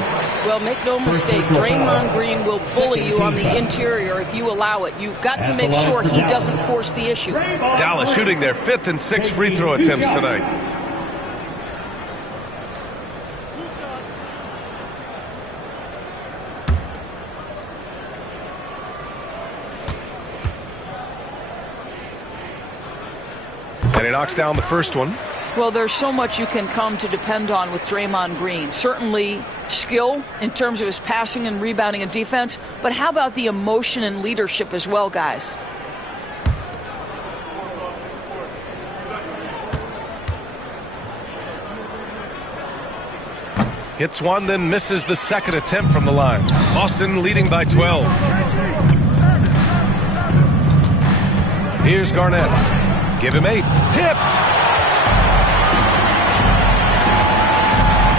Well, make no mistake, Draymond Green will bully you on the interior if you allow it. You've got to make sure he doesn't force the issue. Dallas shooting their 5th and 6th free throw attempts tonight. And he knocks down the first one. Well, there's so much you can come to depend on with Draymond Green. Certainly skill in terms of his passing and rebounding and defense, but how about the emotion and leadership as well, guys? Hits one, then misses the second attempt from the line. Boston leading by 12. Here's Garnett. Give him 8. Tipped!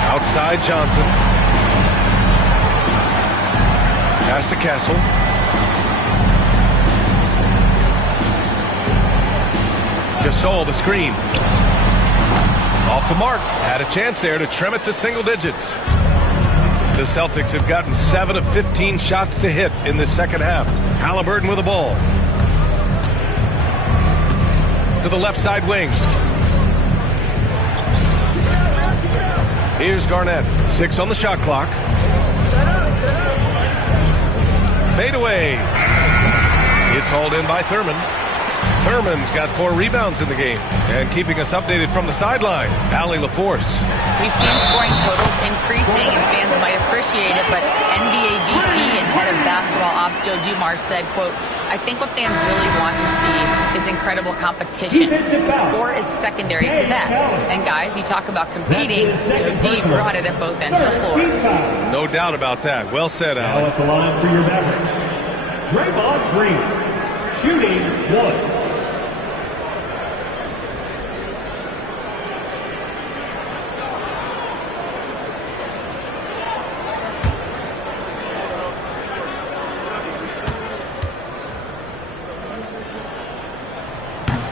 Outside Johnson. Pass to Castle. Gasol, the screen. Off the mark. Had a chance there to trim it to single digits. The Celtics have gotten 7 of 15 shots to hit in the second half. Halliburton with the ball. To the left side wing. Here's Garnett. 6 on the shot clock. Fade away. It's hauled in by Thurman. Thurman's got 4 rebounds in the game. And keeping us updated from the sideline, Allie LaForce. We've seen scoring totals increasing, and fans might appreciate it, but NBA VP and head of basketball ops Joe Dumars said, quote, I think what fans really want to see is incredible competition. The score is secondary to that. And guys, you talk about competing, Joe D brought it at both ends of the floor. No doubt about that. Well said, Now Allie. at the line for your Mavericks, Draymond Green, shooting 1.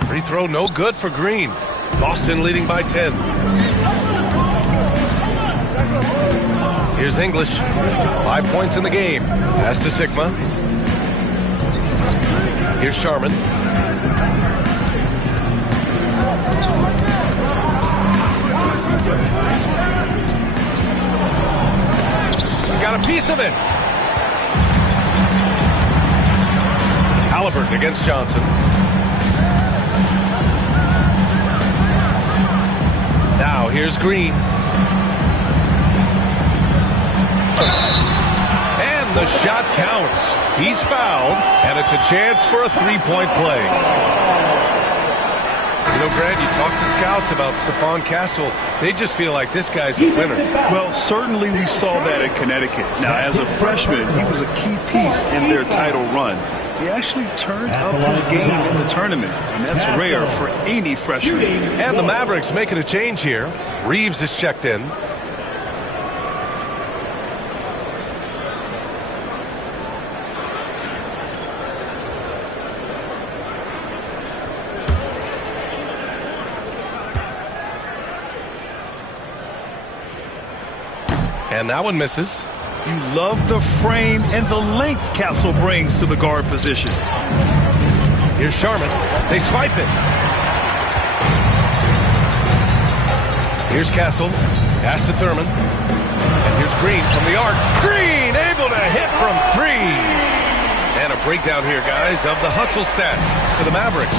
Free throw no good for Green. Boston leading by 10. Here's English. 5 points in the game. Pass to Sigma. Here's Sharman. Got a piece of it. Halliburton against Johnson. Now here's Green. And the shot counts. He's fouled, and it's a chance for a three-point play. You know, Grant, you talk to scouts about Stephon Castle. They just feel like this guy's a winner. Well, certainly we saw that in Connecticut. Now, as a freshman, he was a key piece in their title run. He actually turned up his game in the tournament, and that's rare for any freshman. And the Mavericks making a change here. Reeves is checked in. And that one misses. You love the frame and the length Castle brings to the guard position. Here's Sharman. They swipe it. Here's Castle. Pass to Thurman. And here's Green from the arc. Green able to hit from 3. And a breakdown here, guys, of the hustle stats for the Mavericks.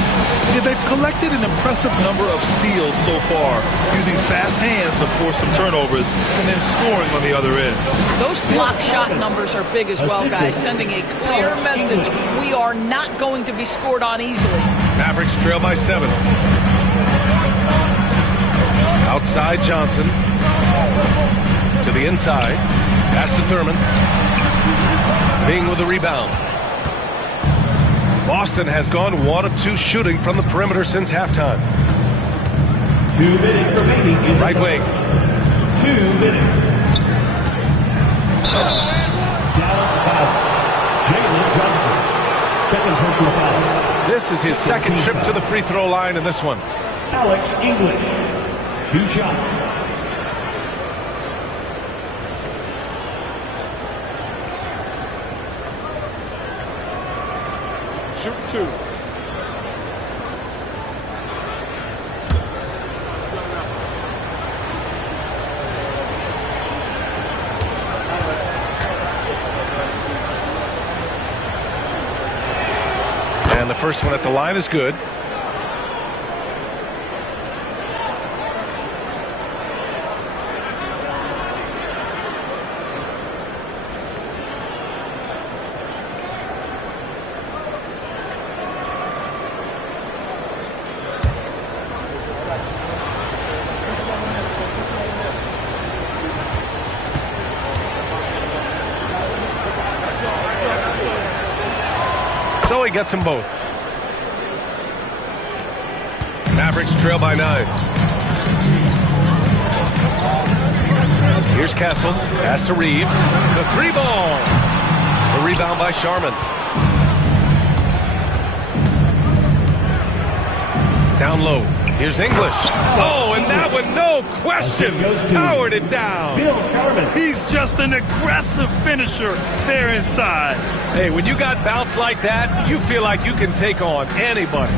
Yeah, they've collected an impressive number of steals so far, using fast hands to force some turnovers and then scoring on the other end. Those block shot numbers are big as well, guys, sending a clear message. We are not going to be scored on easily. Mavericks trail by 7. Outside Johnson. To the inside. Pass to Thurman. Bing with the rebound. Boston has gone 1 of 2 shooting from the perimeter since halftime. 2 minutes remaining in Right wing. 2 minutes. Dallas foul. Jalen Johnson. Second personal foul. This is his second trip to the free throw line in this one. Alex English. 2 shots. Shoot 2. And the first one at the line is good. So he gets them both. Mavericks trail by 9. Here's Castle. Pass to Reeves. The 3-ball. The rebound by Sharman. Down low. Here's English. Oh, and that one, no question, powered it down. He's just an aggressive finisher there inside. Hey, when you got bounce like that, you feel like you can take on anybody.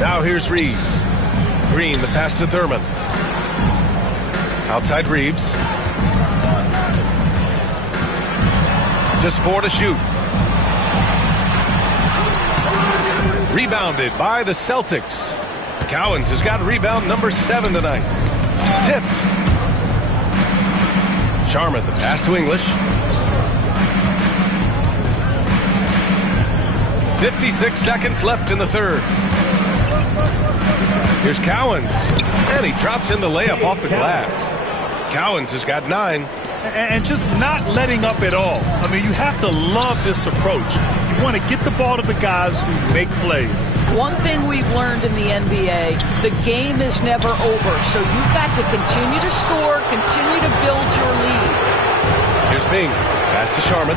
Now here's Reeves. Green, the pass to Thurman. Outside Reeves. Just 4 to shoot. Rebounded by the Celtics. Cowens has got rebound number 7 tonight. Tipped. Sharman, the pass to English. 56 seconds left in the third. Here's Cowens, and he drops in the layup off the glass. Cowens has got 9. And just not letting up at all. I mean, you have to love this approach. You want to get the ball to the guys who make plays. One thing we've learned in the NBA, the game is never over. So you've got to continue to score, continue to build your lead. Here's Bing. Pass to Sharman.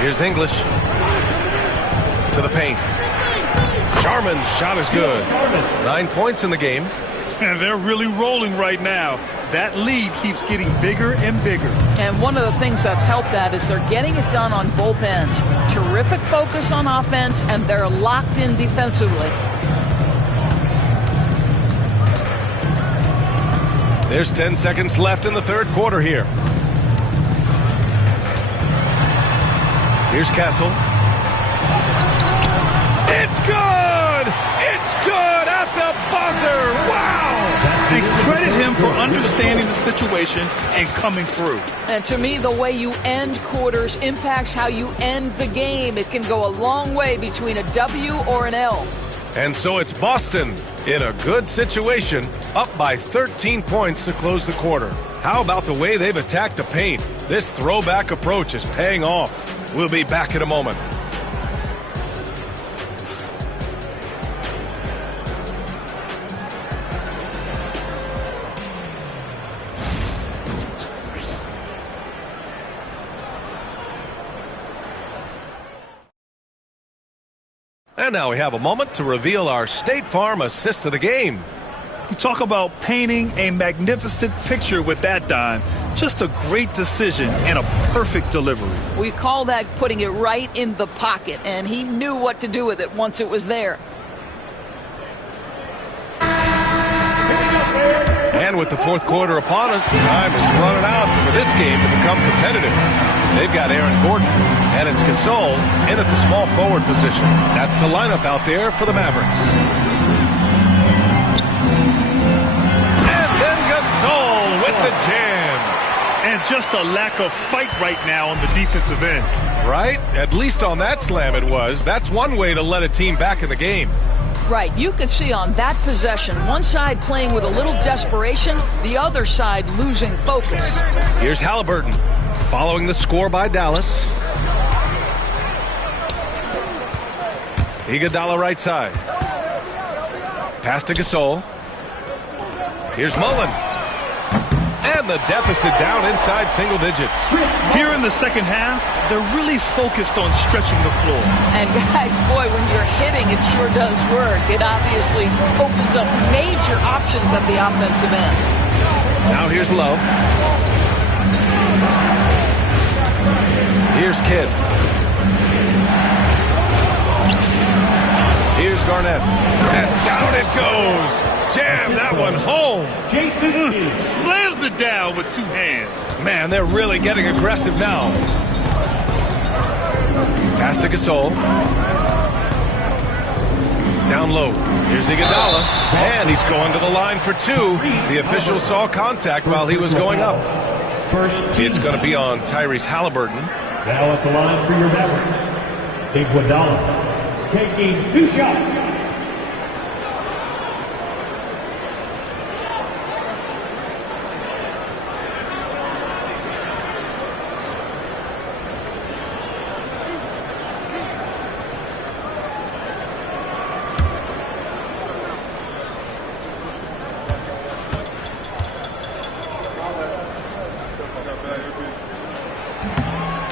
Here's English. To the paint. Sharman's shot is good. 9 points in the game. And they're really rolling right now. That lead keeps getting bigger and bigger. And one of the things that's helped that is they're getting it done on both ends. Terrific focus on offense, and they're locked in defensively. There's 10 seconds left in the third quarter here. Here's Castle. It's good! It's good at the buzzer! Wow! And credit him for understanding the situation and coming through. And to me, the way you end quarters impacts how you end the game. It can go a long way between a W or an L. And so it's Boston in a good situation, up by 13 points to close the quarter. How about the way they've attacked the paint? This throwback approach is paying off. We'll be back in a moment. And now we have a moment to reveal our State Farm assist of the game. You talk about painting a magnificent picture with that, Don. Just a great decision and a perfect delivery. We call that putting it right in the pocket, and he knew what to do with it once it was there. And with the fourth quarter upon us, time is running out for this game to become competitive. They've got Aaron Gordon, and it's Gasol in at the small forward position. That's the lineup out there for the Mavericks. And then Gasol with the jam. And just a lack of fight right now on the defensive end. Right? At least on that slam it was. That's one way to let a team back in the game. Right, you could see on that possession, one side playing with a little desperation, the other side losing focus. Here's Halliburton, following the score by Dallas. Iguodala right side. Pass to Gasol. Here's Mullen. And the deficit down inside single digits. Here in the second half, they're really focused on stretching the floor. And guys, boy, when you're hitting, it sure does work. It obviously opens up major options at the offensive end. Now here's Love. Here's Kidd. Here's Garnett. And down it goes. Jam that one home. Slams it down with two hands. Man, they're really getting aggressive now. Pass to Gasol. Down low. Here's Iguodala. And he's going to the line for two. The official saw contact while he was going up. It's going to be on Tyrese Halliburton. Now at the line for your Mavericks, Iguodala taking 2 shots.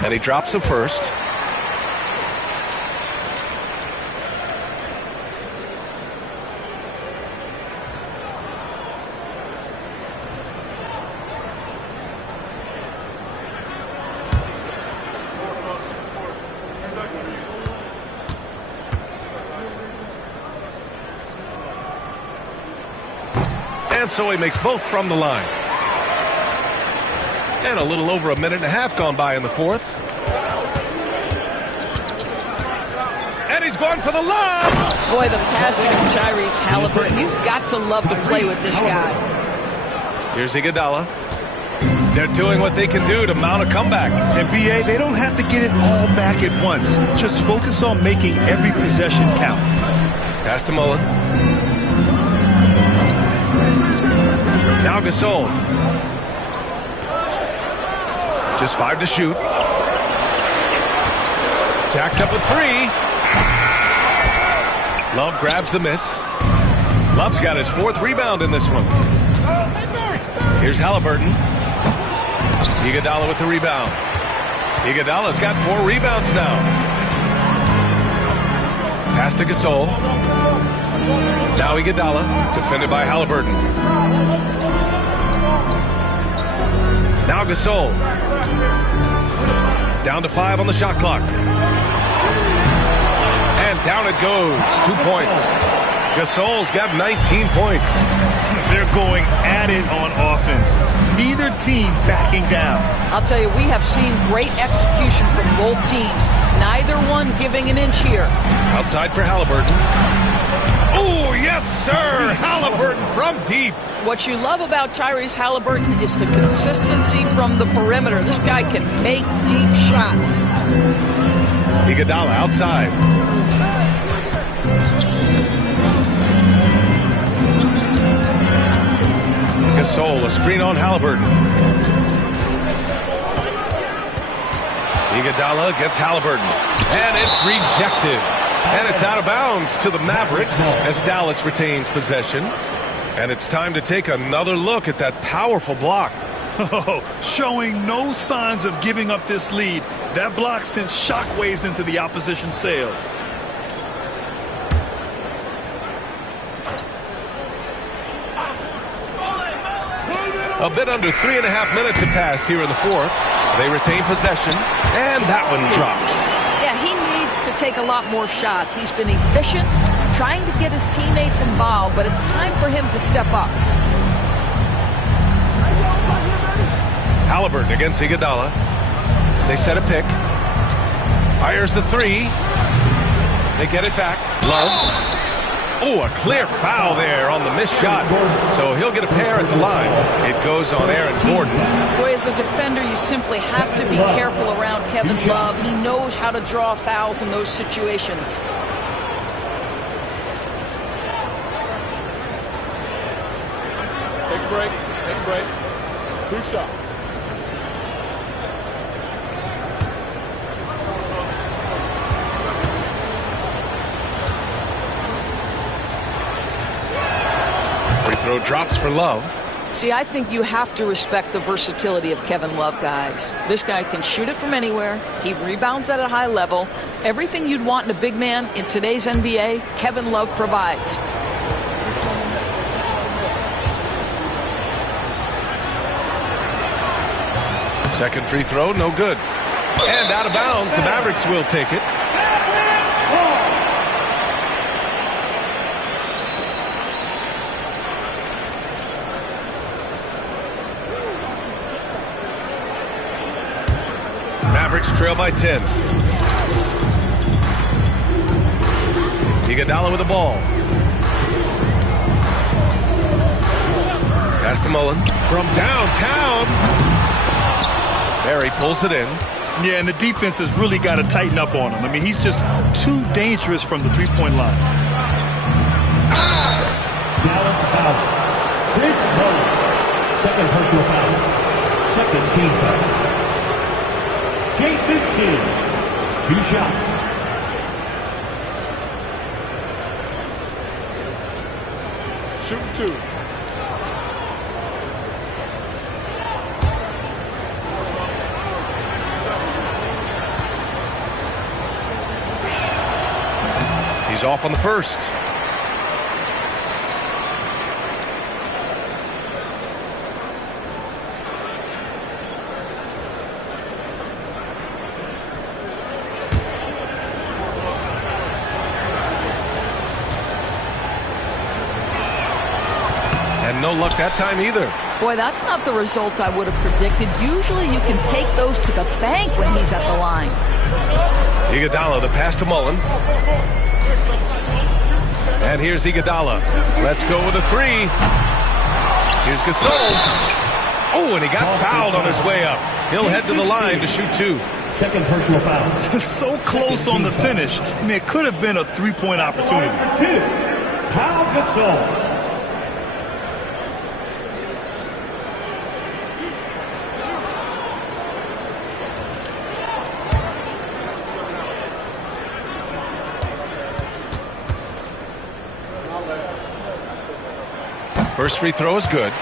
And he drops the first. And so he makes both from the line. And a little over a minute and a half gone by in the fourth. And he's going for the lob. Boy, the passing of Tyrese Halliburton. You've got to love to play with this guy. Here's Iguodala. They're doing what they can do to mount a comeback. And BA, they don't have to get it all back at once. Just focus on making every possession count. Pass to Mullen. Now Gasol. Just 5 to shoot. Jacks up with 3. Love grabs the miss. Love's got his 4th rebound in this one. Here's Halliburton. Iguodala with the rebound. Iguodala's got 4 rebounds now. Pass to Gasol. Now Iguodala, defended by Halliburton. Now Gasol. Down to 5 on the shot clock. And down it goes. 2 points. Gasol's got 19 points. They're going at it on offense. Neither team backing down. I'll tell you, we have seen great execution from both teams. Neither one giving an inch here. Outside for Halliburton. Oh, yes, sir. Halliburton from deep. What you love about Tyrese Halliburton is the consistency from the perimeter. This guy can make deep shots. Iguodala outside. Gasol, a screen on Halliburton. Iguodala gets Halliburton. And it's rejected. And it's out of bounds to the Mavericks as Dallas retains possession. And it's time to take another look at that powerful block. Oh, showing no signs of giving up this lead. That block sent shockwaves into the opposition sails. A bit under 3.5 minutes have passed here in the fourth. They retain possession, and that one drops. Yeah, he needs to take a lot more shots. He's been efficient, trying to get his teammates involved, but it's time for him to step up. Halliburton against Iguodala. They set a pick. Fires the 3. They get it back. Love. Oh, a clear foul there on the missed shot. So he'll get a pair at the line. It goes on Aaron Gordon. Boy, as a defender, you simply have to be careful around Kevin Love. He knows how to draw fouls in those situations. Take a break. Take a break. 2 shots. Free throw drops for Love. See, I think you have to respect the versatility of Kevin Love, guys. This guy can shoot it from anywhere. He rebounds at a high level. Everything you'd want in a big man in today's NBA, Kevin Love provides. Second free throw, no good. And out of bounds, the Mavericks will take it. Mavericks trail by 10. Iguodala with the ball. Pass to Mullen from downtown. There he pulls it in. Yeah, and the defense has really got to tighten up on him. I mean, he's just too dangerous from the three-point line. Dallas foul. Chris Mullen. Second personal foul. Second team foul. Jason Kidd. 2 shots. Shoot 2. He's off on the first. And no luck that time either. Boy, that's not the result I would have predicted. Usually you can take those to the bank when he's at the line. Iguodala, the pass to Mullen. And here's Iguodala. Let's go with a three. Here's Gasol. Oh, and he got fouled on his way up. He'll head to the line to shoot two. Second personal foul. So close on the finish. I mean, it could have been a three-point opportunity. Two. Pau Gasol. First free throw is good.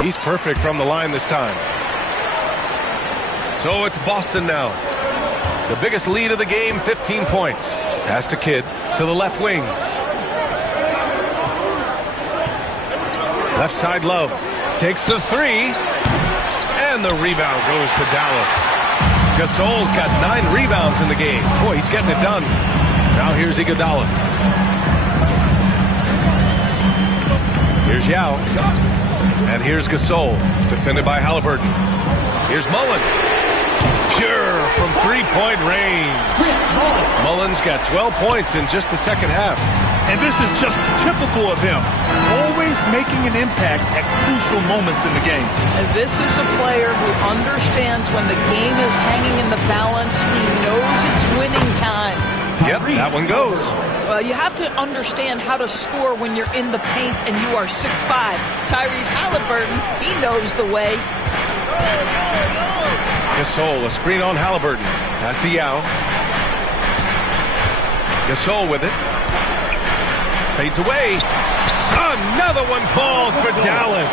He's perfect from the line this time. So it's Boston now. The biggest lead of the game, 15 points. Pass to Kidd to the left wing. Left side Love takes the three. And the rebound goes to Dallas. Gasol's got 9 rebounds in the game. Boy, he's getting it done. Now here's Iguodala. Here's Yao. And here's Gasol, defended by Halliburton. Here's Mullen. Pure from three-point range. Mullen's got 12 points in just the second half. And this is just typical of him. Always making an impact at crucial moments in the game. And this is a player who understands when the game is hanging in the balance. He knows it's winning time. Yep, that one goes. Well, you have to understand how to score when you're in the paint and you are 6'5". Tyrese Halliburton, he knows the way. Gasol, a screen on Halliburton. Pass to Yao. Gasol with it. Fades away. Another one falls for Dallas.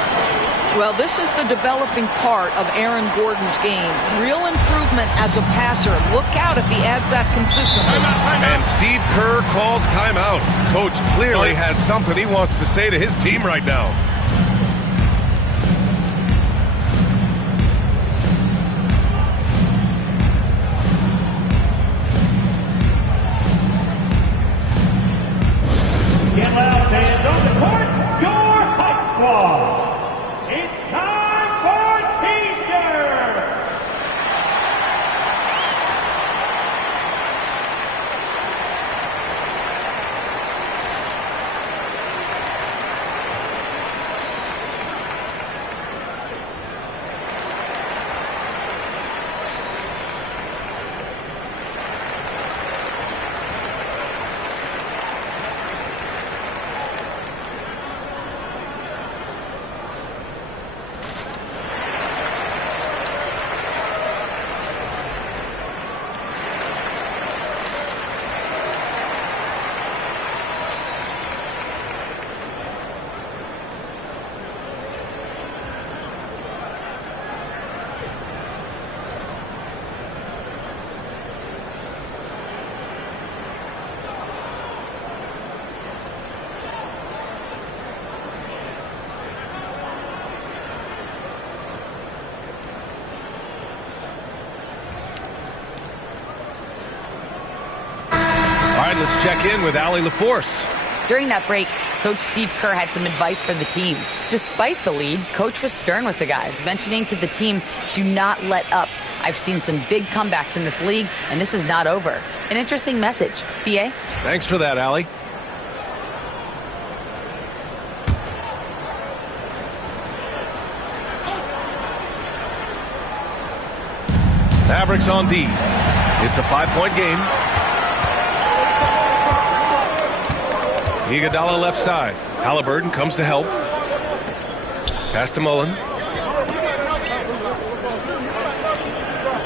Well, this is the developing part of Aaron Gordon's game. Real improvement as a passer. Look out if he adds that consistently. And Steve Kerr calls timeout. Coach clearly has something he wants to say to his team right now. Get loud, fans. On the court, your hype squad. It's time for T-shirt. All right, let's check in with Allie LaForce. During that break, Coach Steve Kerr had some advice for the team. Despite the lead, Coach was stern with the guys, mentioning to the team, do not let up. I've seen some big comebacks in this league, and this is not over. An interesting message. B.A.? Thanks for that, Allie. Mavericks on D. It's a 5-point game. Iguodala left side. Halliburton comes to help. Pass to Mullen.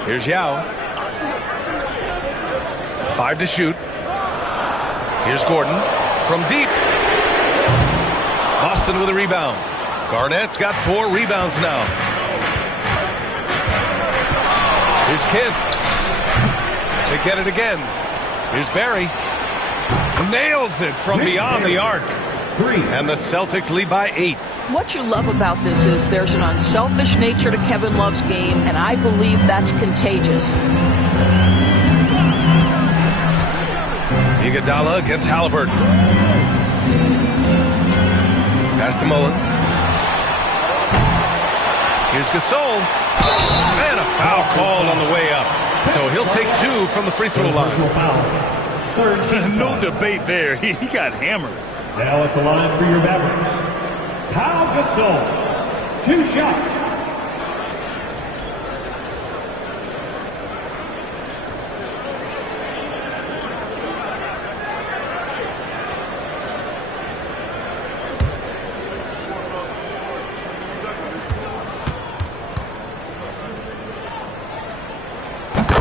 Here's Yao. 5 to shoot. Here's Gordon from deep. Boston with a rebound. Garnett's got 4 rebounds now. Here's Kidd. They get it again. Here's Barry. Nails it from beyond the arc. And the Celtics lead by 8. What you love about this is there's an unselfish nature to Kevin Love's game, and I believe that's contagious. Iguodala against Halliburton. Pass to Mullen. Here's Gasol. And a foul called on the way up. So he'll take 2 from the free throw line. No debate there. He got hammered. Now at the line for your Mavericks, Pau Gasol. 2 shots.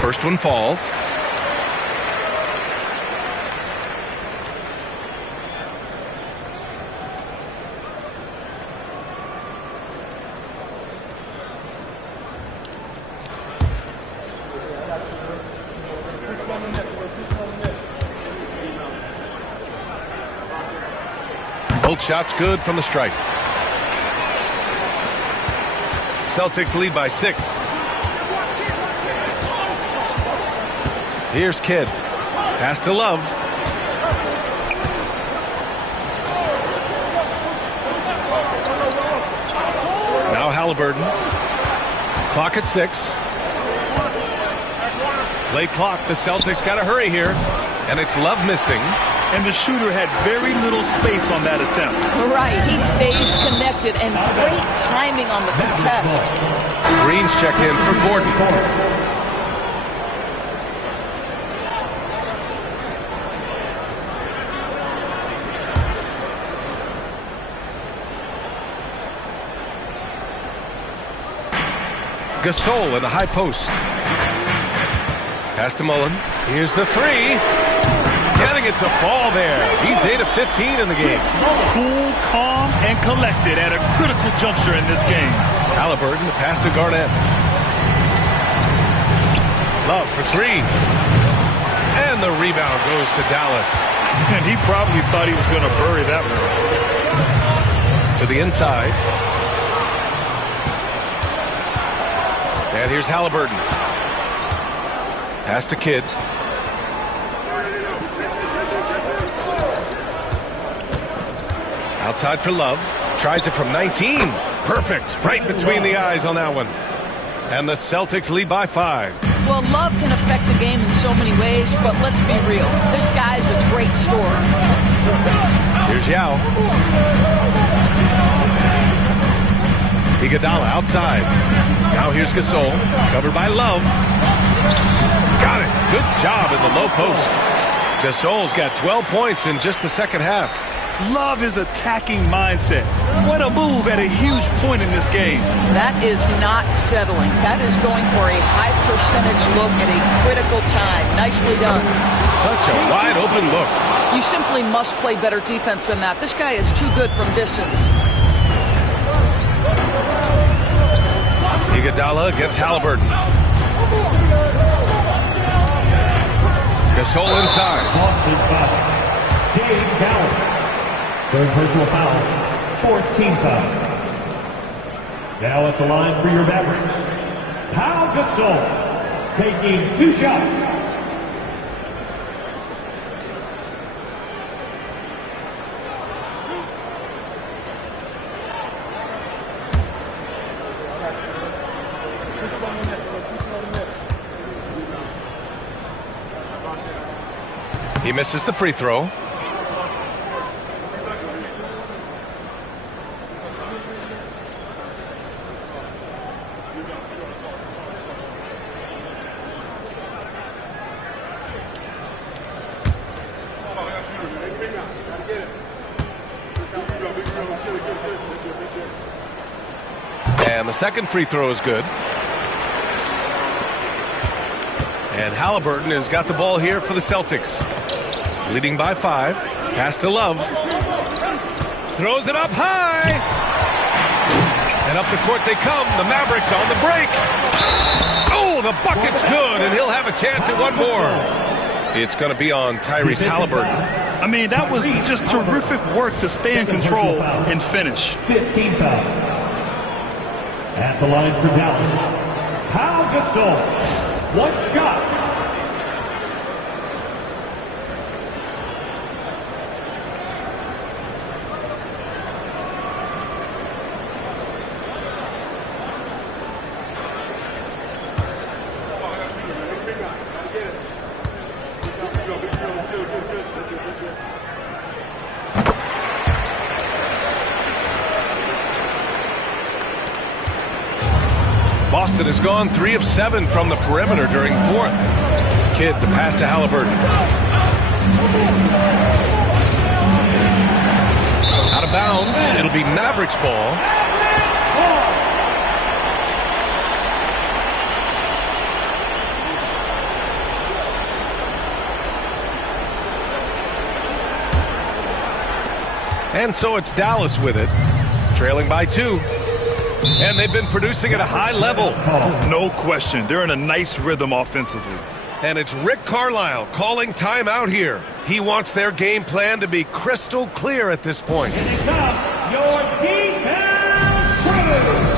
First one falls. Both shots good from the stripe. Celtics lead by 6. Here's Kidd. Pass to Love. Now Halliburton. Clock at 6. Late clock. The Celtics got to hurry here. And it's Love missing. And the shooter had very little space on that attempt. Right. He stays connected, and great timing on the contest. Green's check in for Gordon. Gasol in the high post. Pass to Mullen. Here's the 3. Getting it to fall there. He's 8 of 15 in the game. Cool, calm, and collected at a critical juncture in this game. Halliburton, the pass to Garnett. Love for 3. And the rebound goes to Dallas. And he probably thought he was going to bury that one. To the inside. And here's Halliburton. Pass to Kidd. Outside for Love. Tries it from 19. Perfect. Right between the eyes on that one. And the Celtics lead by 5. Well, Love can affect the game in so many ways, but let's be real. This guy's a great scorer. Here's Yao. Iguodala outside. Now here's Gasol. Covered by Love. Got it. Good job in the low post. Gasol's got 12 points in just the second half. Love his attacking mindset. What a move at a huge point in this game. That is not settling. That is going for a high percentage look at a critical time. Nicely done. Such a wide open look. You simply must play better defense than that. This guy is too good from distance. Iguodala against Halliburton. Gasol inside. Boston foul. Dave Cowens. Third personal foul. 4th team foul. Now at the line for your Mavericks, Pau Gasol taking 2 shots. He misses the free throw. And the second free throw is good. And Halliburton has got the ball here for the Celtics. Leading by 5. Pass to Love. Throws it up high. And up the court they come. The Mavericks on the break. Oh, the bucket's good, and he'll have a chance at one more. It's going to be on Tyrese Halliburton. I mean, that was just terrific work to stay in control and finish. 15 foul. At the line for Dallas, Pau Gasol. One shot. Boston has gone 3 of 7 from the perimeter during fourth. Kidd, the pass to Halliburton. Out of bounds. It'll be Mavericks ball. And so it's Dallas with it, trailing by 2. And they've been producing at a high level. No question. They're in a nice rhythm offensively. And it's Rick Carlisle calling timeout here. He wants their game plan to be crystal clear at this point. And it comes your defense crew.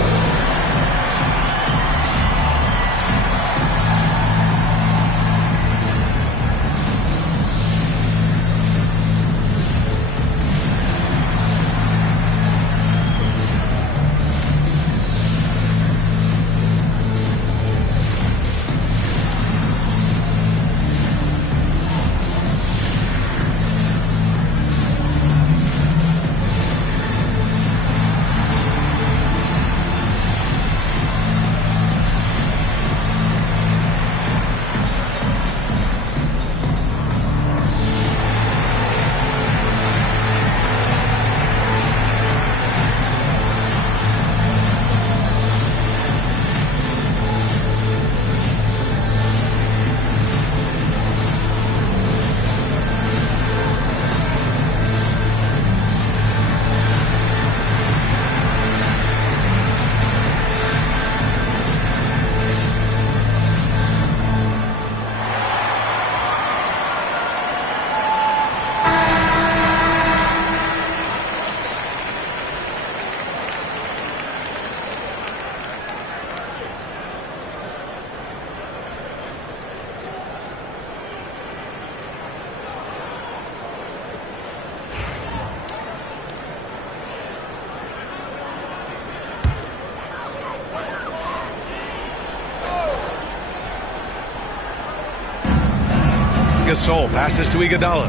Gasol passes to Iguodala.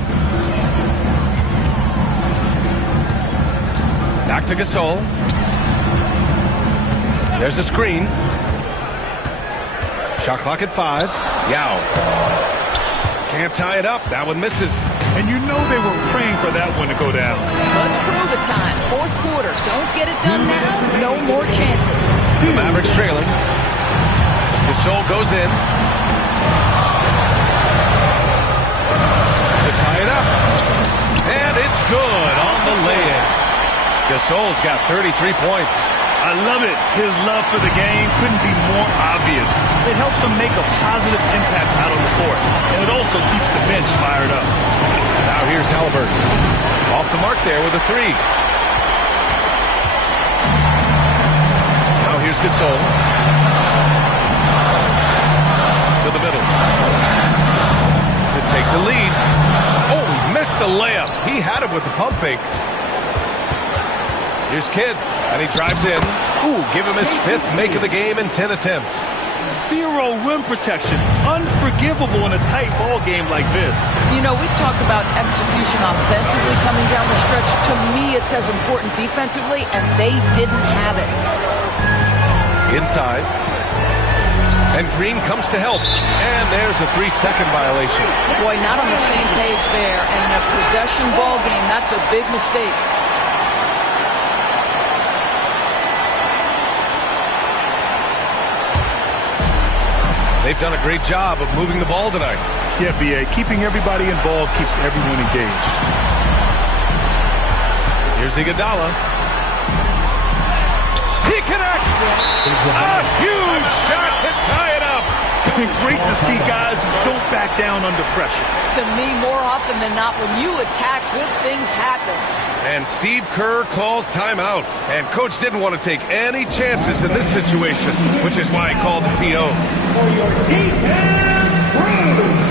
Back to Gasol. There's a screen. Shot clock at 5. Yao. Can't tie it up. That one misses. And you know they were praying for that one to go down. Let's prove the time. Fourth quarter. Don't get it done now. No more chances. The Mavericks trailing. Gasol goes in. Tie it up. And it's good on the lay-in. Gasol's got 33 points. I love it. His love for the game couldn't be more obvious. It helps him make a positive impact out on the court. And it also keeps the bench fired up. Now here's Halliburton. Off the mark there with a 3. Now here's Gasol. To the middle. To take the lead. Oh, he missed the layup. He had it with the pump fake. Here's Kidd, and he drives in. Ooh, give him his 5th make of the game in 10 attempts. 0 rim protection. Unforgivable in a tight ball game like this. You know, we talk about execution offensively coming down the stretch. To me, it's as important defensively, and they didn't have it. Inside. And Green comes to help. And there's a 3-second violation. Boy, not on the same page there. And in a possession ball game, that's a big mistake. They've done a great job of moving the ball tonight. Yeah, B.A. Keeping everybody involved keeps everyone engaged. Here's Iguodala. He connects! A huge shot to tie it up! Great to see guys who don't back down under pressure. To me, more often than not, when you attack, good things happen. And Steve Kerr calls timeout. And Coach didn't want to take any chances in this situation, which is why he called the TO. For your D10 crew.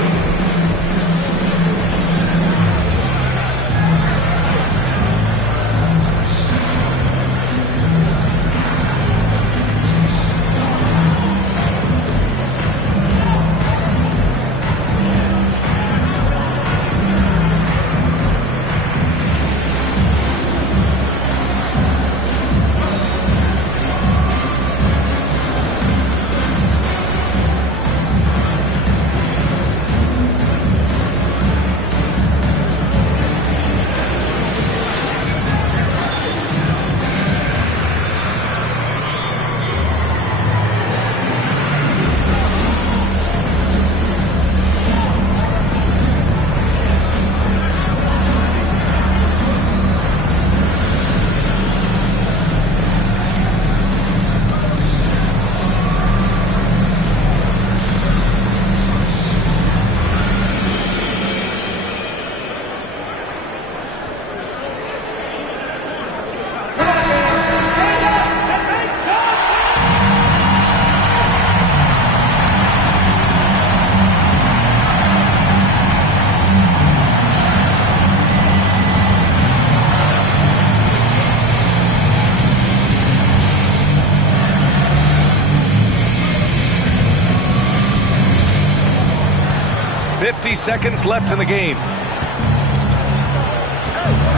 Seconds left in the game.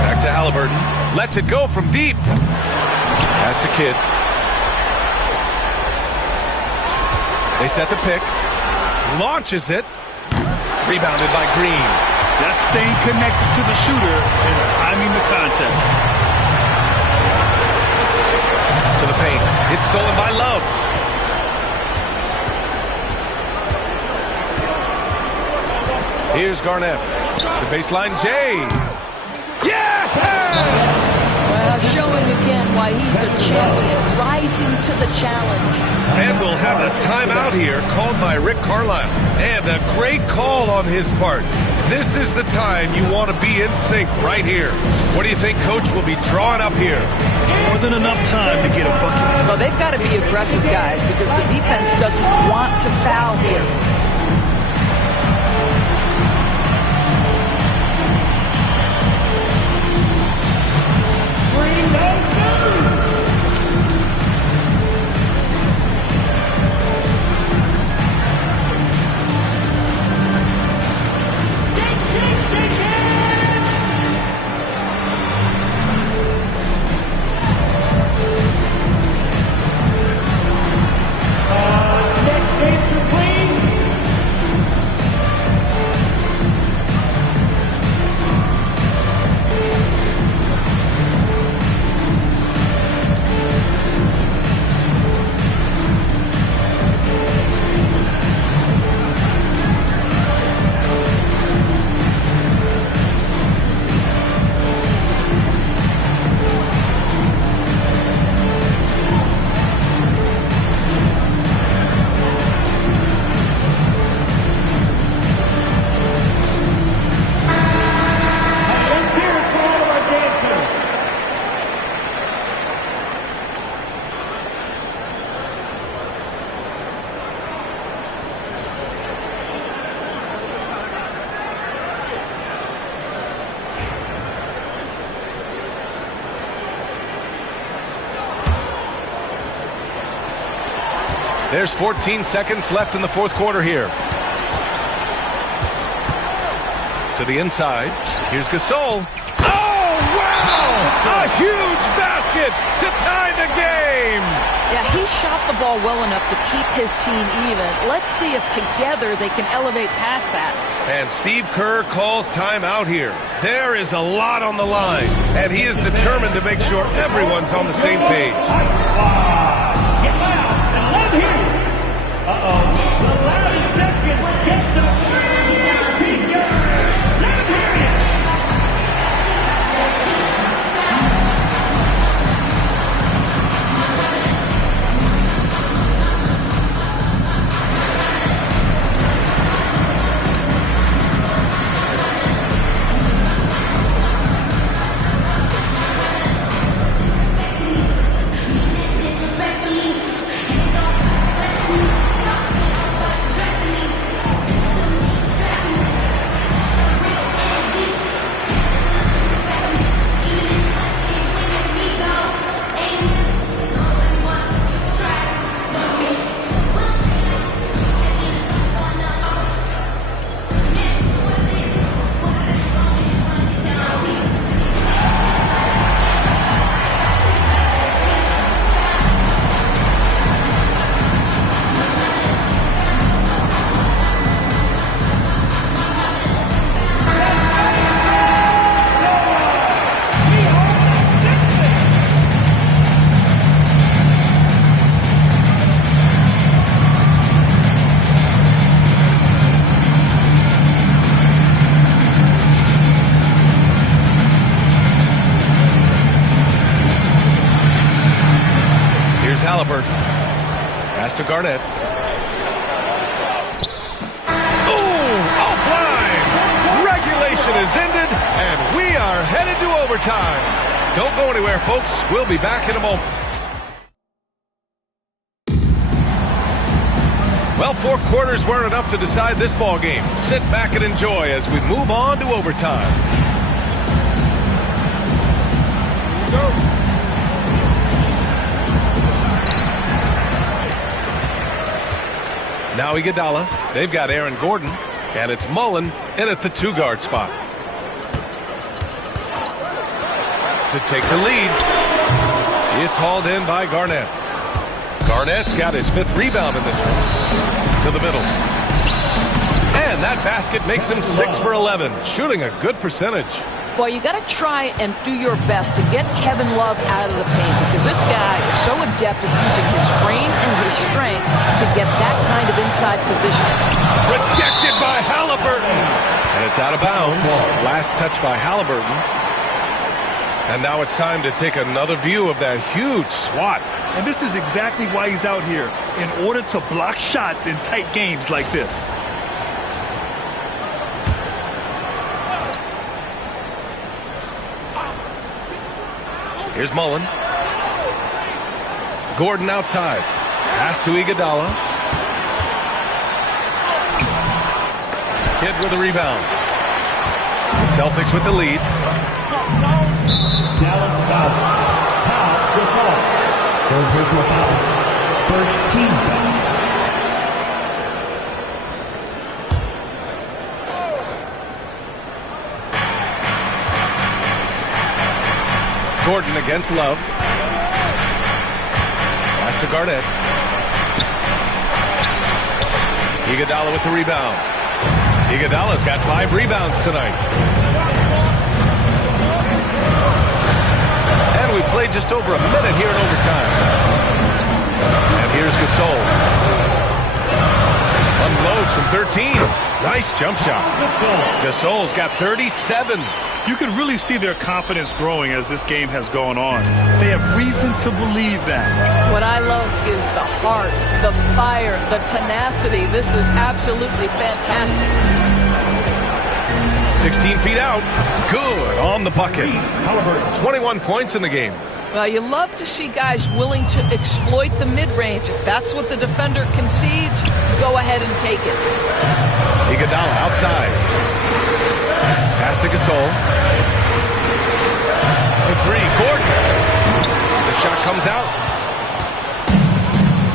Back to Halliburton. Lets it go from deep. Pass to Kidd. They set the pick. Launches it. Rebounded by Green. That's staying connected to the shooter and timing the contest. To the paint. It's stolen by Love. Here's Garnett. The baseline, Jay. Yeah! Well, showing again why he's a champion, rising to the challenge. And we'll have a timeout here called by Rick Carlisle. And a great call on his part. This is the time you want to be in sync right here. What do you think Coach will be drawing up here? More than enough time to get a bucket. Well, they've got to be aggressive, guys, because the defense doesn't want to foul here. There's 14 seconds left in the fourth quarter here. To the inside. Here's Gasol. Oh, wow! A huge basket to tie the game! Yeah, he shot the ball well enough to keep his team even. Let's see if together they can elevate past that. And Steve Kerr calls timeout here. There is a lot on the line, and he is determined to make sure everyone's on the same page. The loudest section gets the T-shirt. Let him hear you. Pass to Garnett. Oh, offline. Regulation is ended, and we are headed to overtime. Don't go anywhere, folks. We'll be back in a moment. Well, 4 quarters weren't enough to decide this ball game. Sit back and enjoy as we move on to overtime. Go. Now Iguodala. They've got Aaron Gordon, and it's Mullen in at the 2-guard spot. To take the lead, it's hauled in by Garnett. Garnett's got his 5th rebound in this one. To the middle. And that basket makes him 6 for 11, shooting a good percentage. Boy, you got to try and do your best to get Kevin Love out of the paint, because this guy is so adept at using his frame and his strength to get that kind of inside position. Rejected by Halliburton. And it's out of bounds. Last touch by Halliburton. And now it's time to take another view of that huge swat. And this is exactly why he's out here, in order to block shots in tight games like this. Here's Mullen. Gordon outside. Pass to Iguodala. Kidd with the rebound. The Celtics with the lead. Dallas foul. Foul, Gasol. Third personal foul. First team foul. Gordon against Love. Pass to Garnett. Iguodala with the rebound. Iguodala's got 5 rebounds tonight. And we played just over a minute here in overtime. And here's Gasol. Unloads from 13. Nice jump shot. Gasol's got 37. You can really see their confidence growing as this game has gone on. They have reason to believe that. What I love is the heart, the fire, the tenacity. This is absolutely fantastic. 16 feet out. Good on the bucket. 21 points in the game. Well, you love to see guys willing to exploit the mid-range. If that's what the defender concedes, go ahead and take it. Iguodala outside. Pass to Gasol. For 3, Gordon. The shot comes out.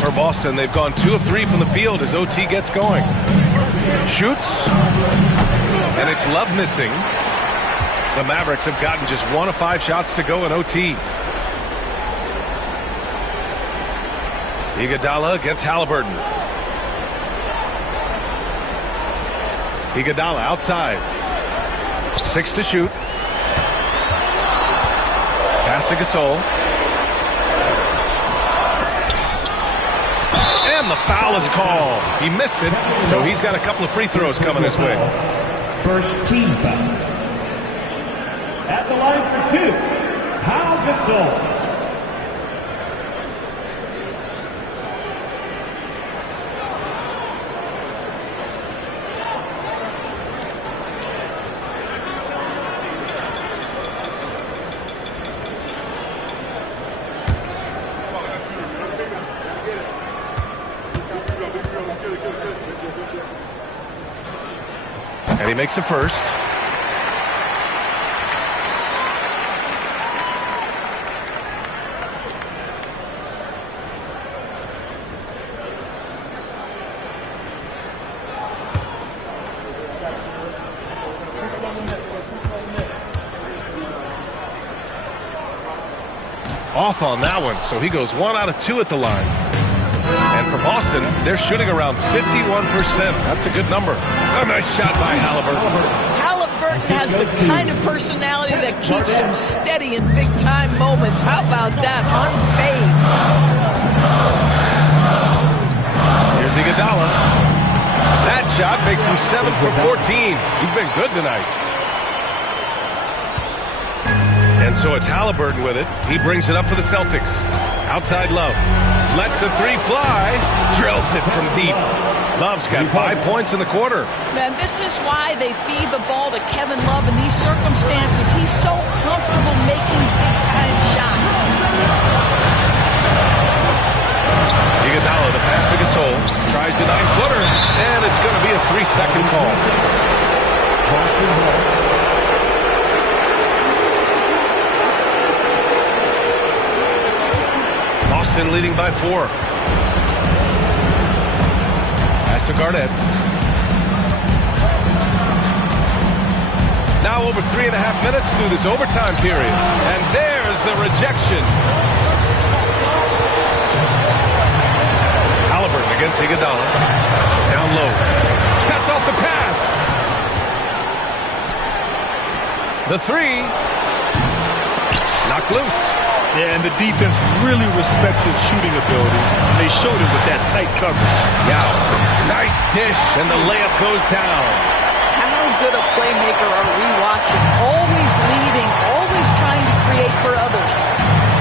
For Boston, they've gone 2 of 3 from the field as OT gets going. Shoots. And it's Love missing. The Mavericks have gotten just 1 of 5 shots to go in OT. Iguodala against Halliburton. Iguodala outside. 6 to shoot. Pass to Gasol. And And the foul is called. He missed it, so he's got a couple of free throws coming his way. First team foul. At the line for 2, Pau Gasol. And he makes the first. Off on that one, so he goes 1 out of 2 at the line. And for Boston, they're shooting around 51%. That's a good number. A nice shot by Halliburton. Halliburton has the kind of personality that keeps him steady in big-time moments. How about that? Unfazed. Here's Iguodala. That shot makes him 7 for 14. He's been good tonight. And so it's Halliburton with it. He brings it up for the Celtics. Outside Love. Lets the three fly. Drills it from deep. Love's got 5 points in the quarter. Man, this is why they feed the ball to Kevin Love in these circumstances. He's so comfortable making big-time shots. Iguodala, the pass to Gasol. Tries the 9-footer. And it's going to be a 3-second call. Boston leading by 4. Pass to Garnett. Now over 3.5 minutes through this overtime period. And there's the rejection. Halliburton against Iguodala. Down low. Cuts off the pass. The 3. Knocked loose. Yeah, and the defense really respects his shooting ability. And they showed it with that tight coverage. Yao. Nice dish, and the layup goes down. How good a playmaker are we watching? Always leading, always trying to create for others.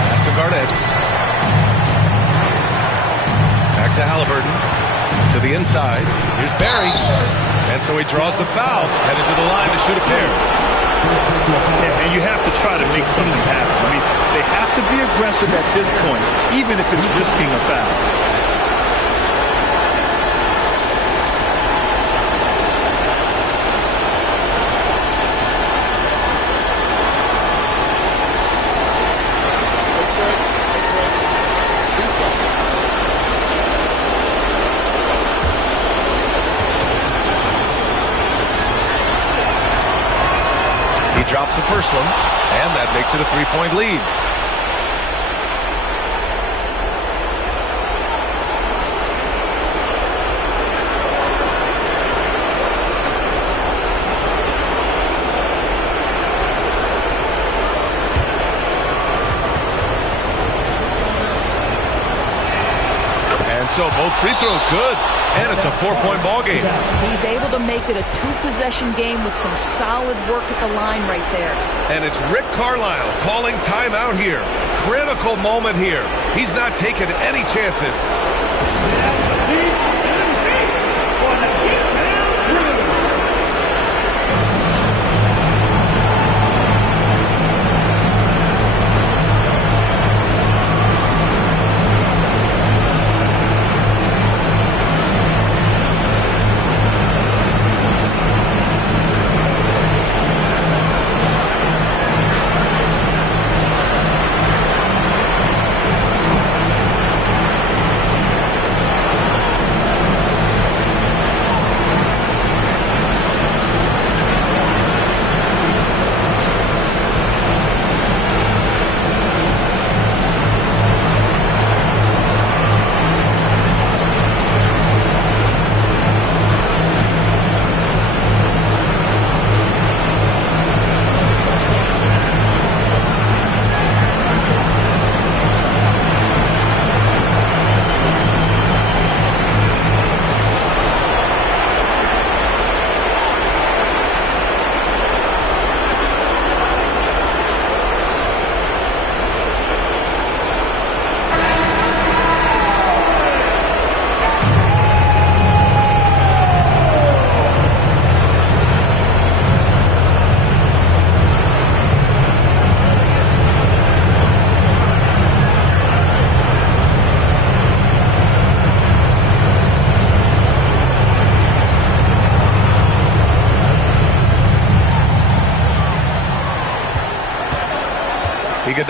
Pass to Garnett. Back to Halliburton. To the inside. Here's Barry. And so he draws the foul. Headed to the line to shoot a pair. And you have to try to make something happen. I mean, they have to be aggressive at this point, even if it's risking a foul. Drops the first one, and that makes it a 3-point lead. And so both free throws good, and it's a 4-point ball game. He's able to make it a 2-possession game with some solid work at the line right there. And it's Rick Carlisle calling timeout here. Critical moment here. He's not taking any chances.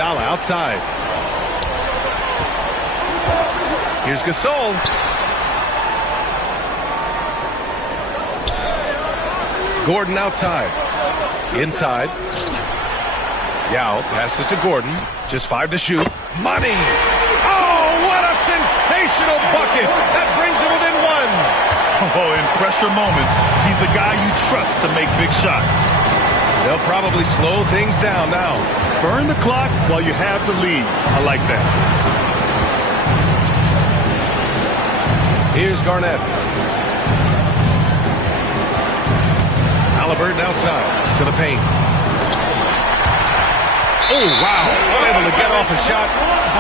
Iguodala outside. Here's Gasol. Gordon outside. Inside. Yao passes to Gordon. Just 5 to shoot. Money! Oh, what a sensational bucket! That brings him within 1. Oh, in pressure moments, he's a guy you trust to make big shots. They'll probably slow things down now. Burn the clock while you have the lead. I like that. Here's Garnett. Halliburton outside to the paint. Oh, wow. Unable to get off a shot.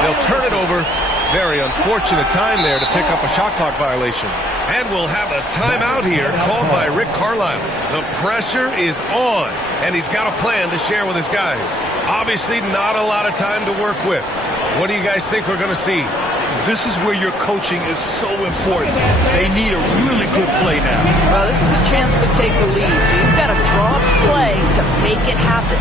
They'll turn it over. Very unfortunate time there to pick up a shot clock violation. And we'll have a timeout here called by Rick Carlisle. The pressure is on, and he's got a plan to share with his guys. Obviously not a lot of time to work with. What do you guys think we're going to see? This is where your coaching is so important. They need a really good play now. Well, this is a chance to take the lead, so you've got to draw up a play to make it happen.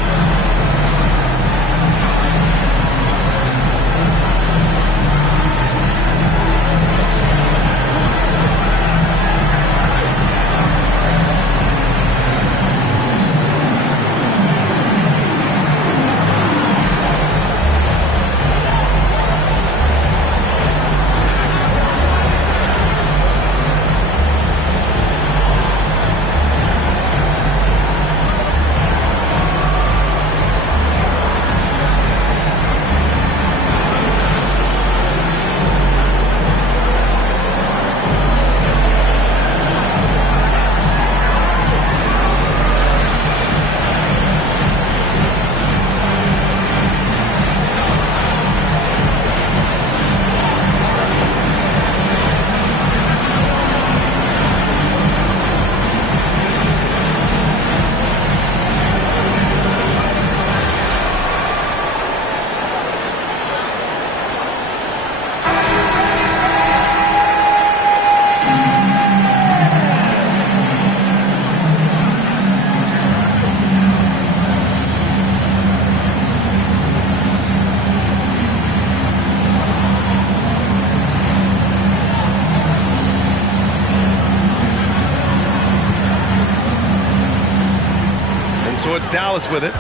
So it's Dallas with it.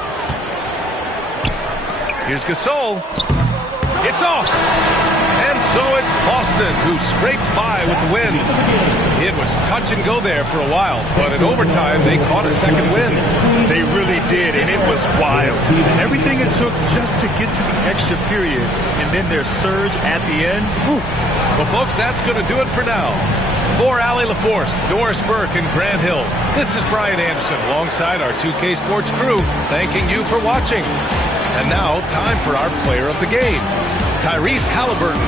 Here's Gasol. It's off. And so it's Boston who scrapes by with the win. It was touch and go there for a while, but in overtime they caught a second win. They really did, and it was wild. Everything it took just to get to the extra period, and then their surge at the end. Whew. Well, folks, that's going to do it for now. For Allie LaForce, Doris Burke, and Grant Hill, this is Brian Anderson alongside our 2K Sports crew, thanking you for watching. And now, time for our player of the game, Tyrese Halliburton.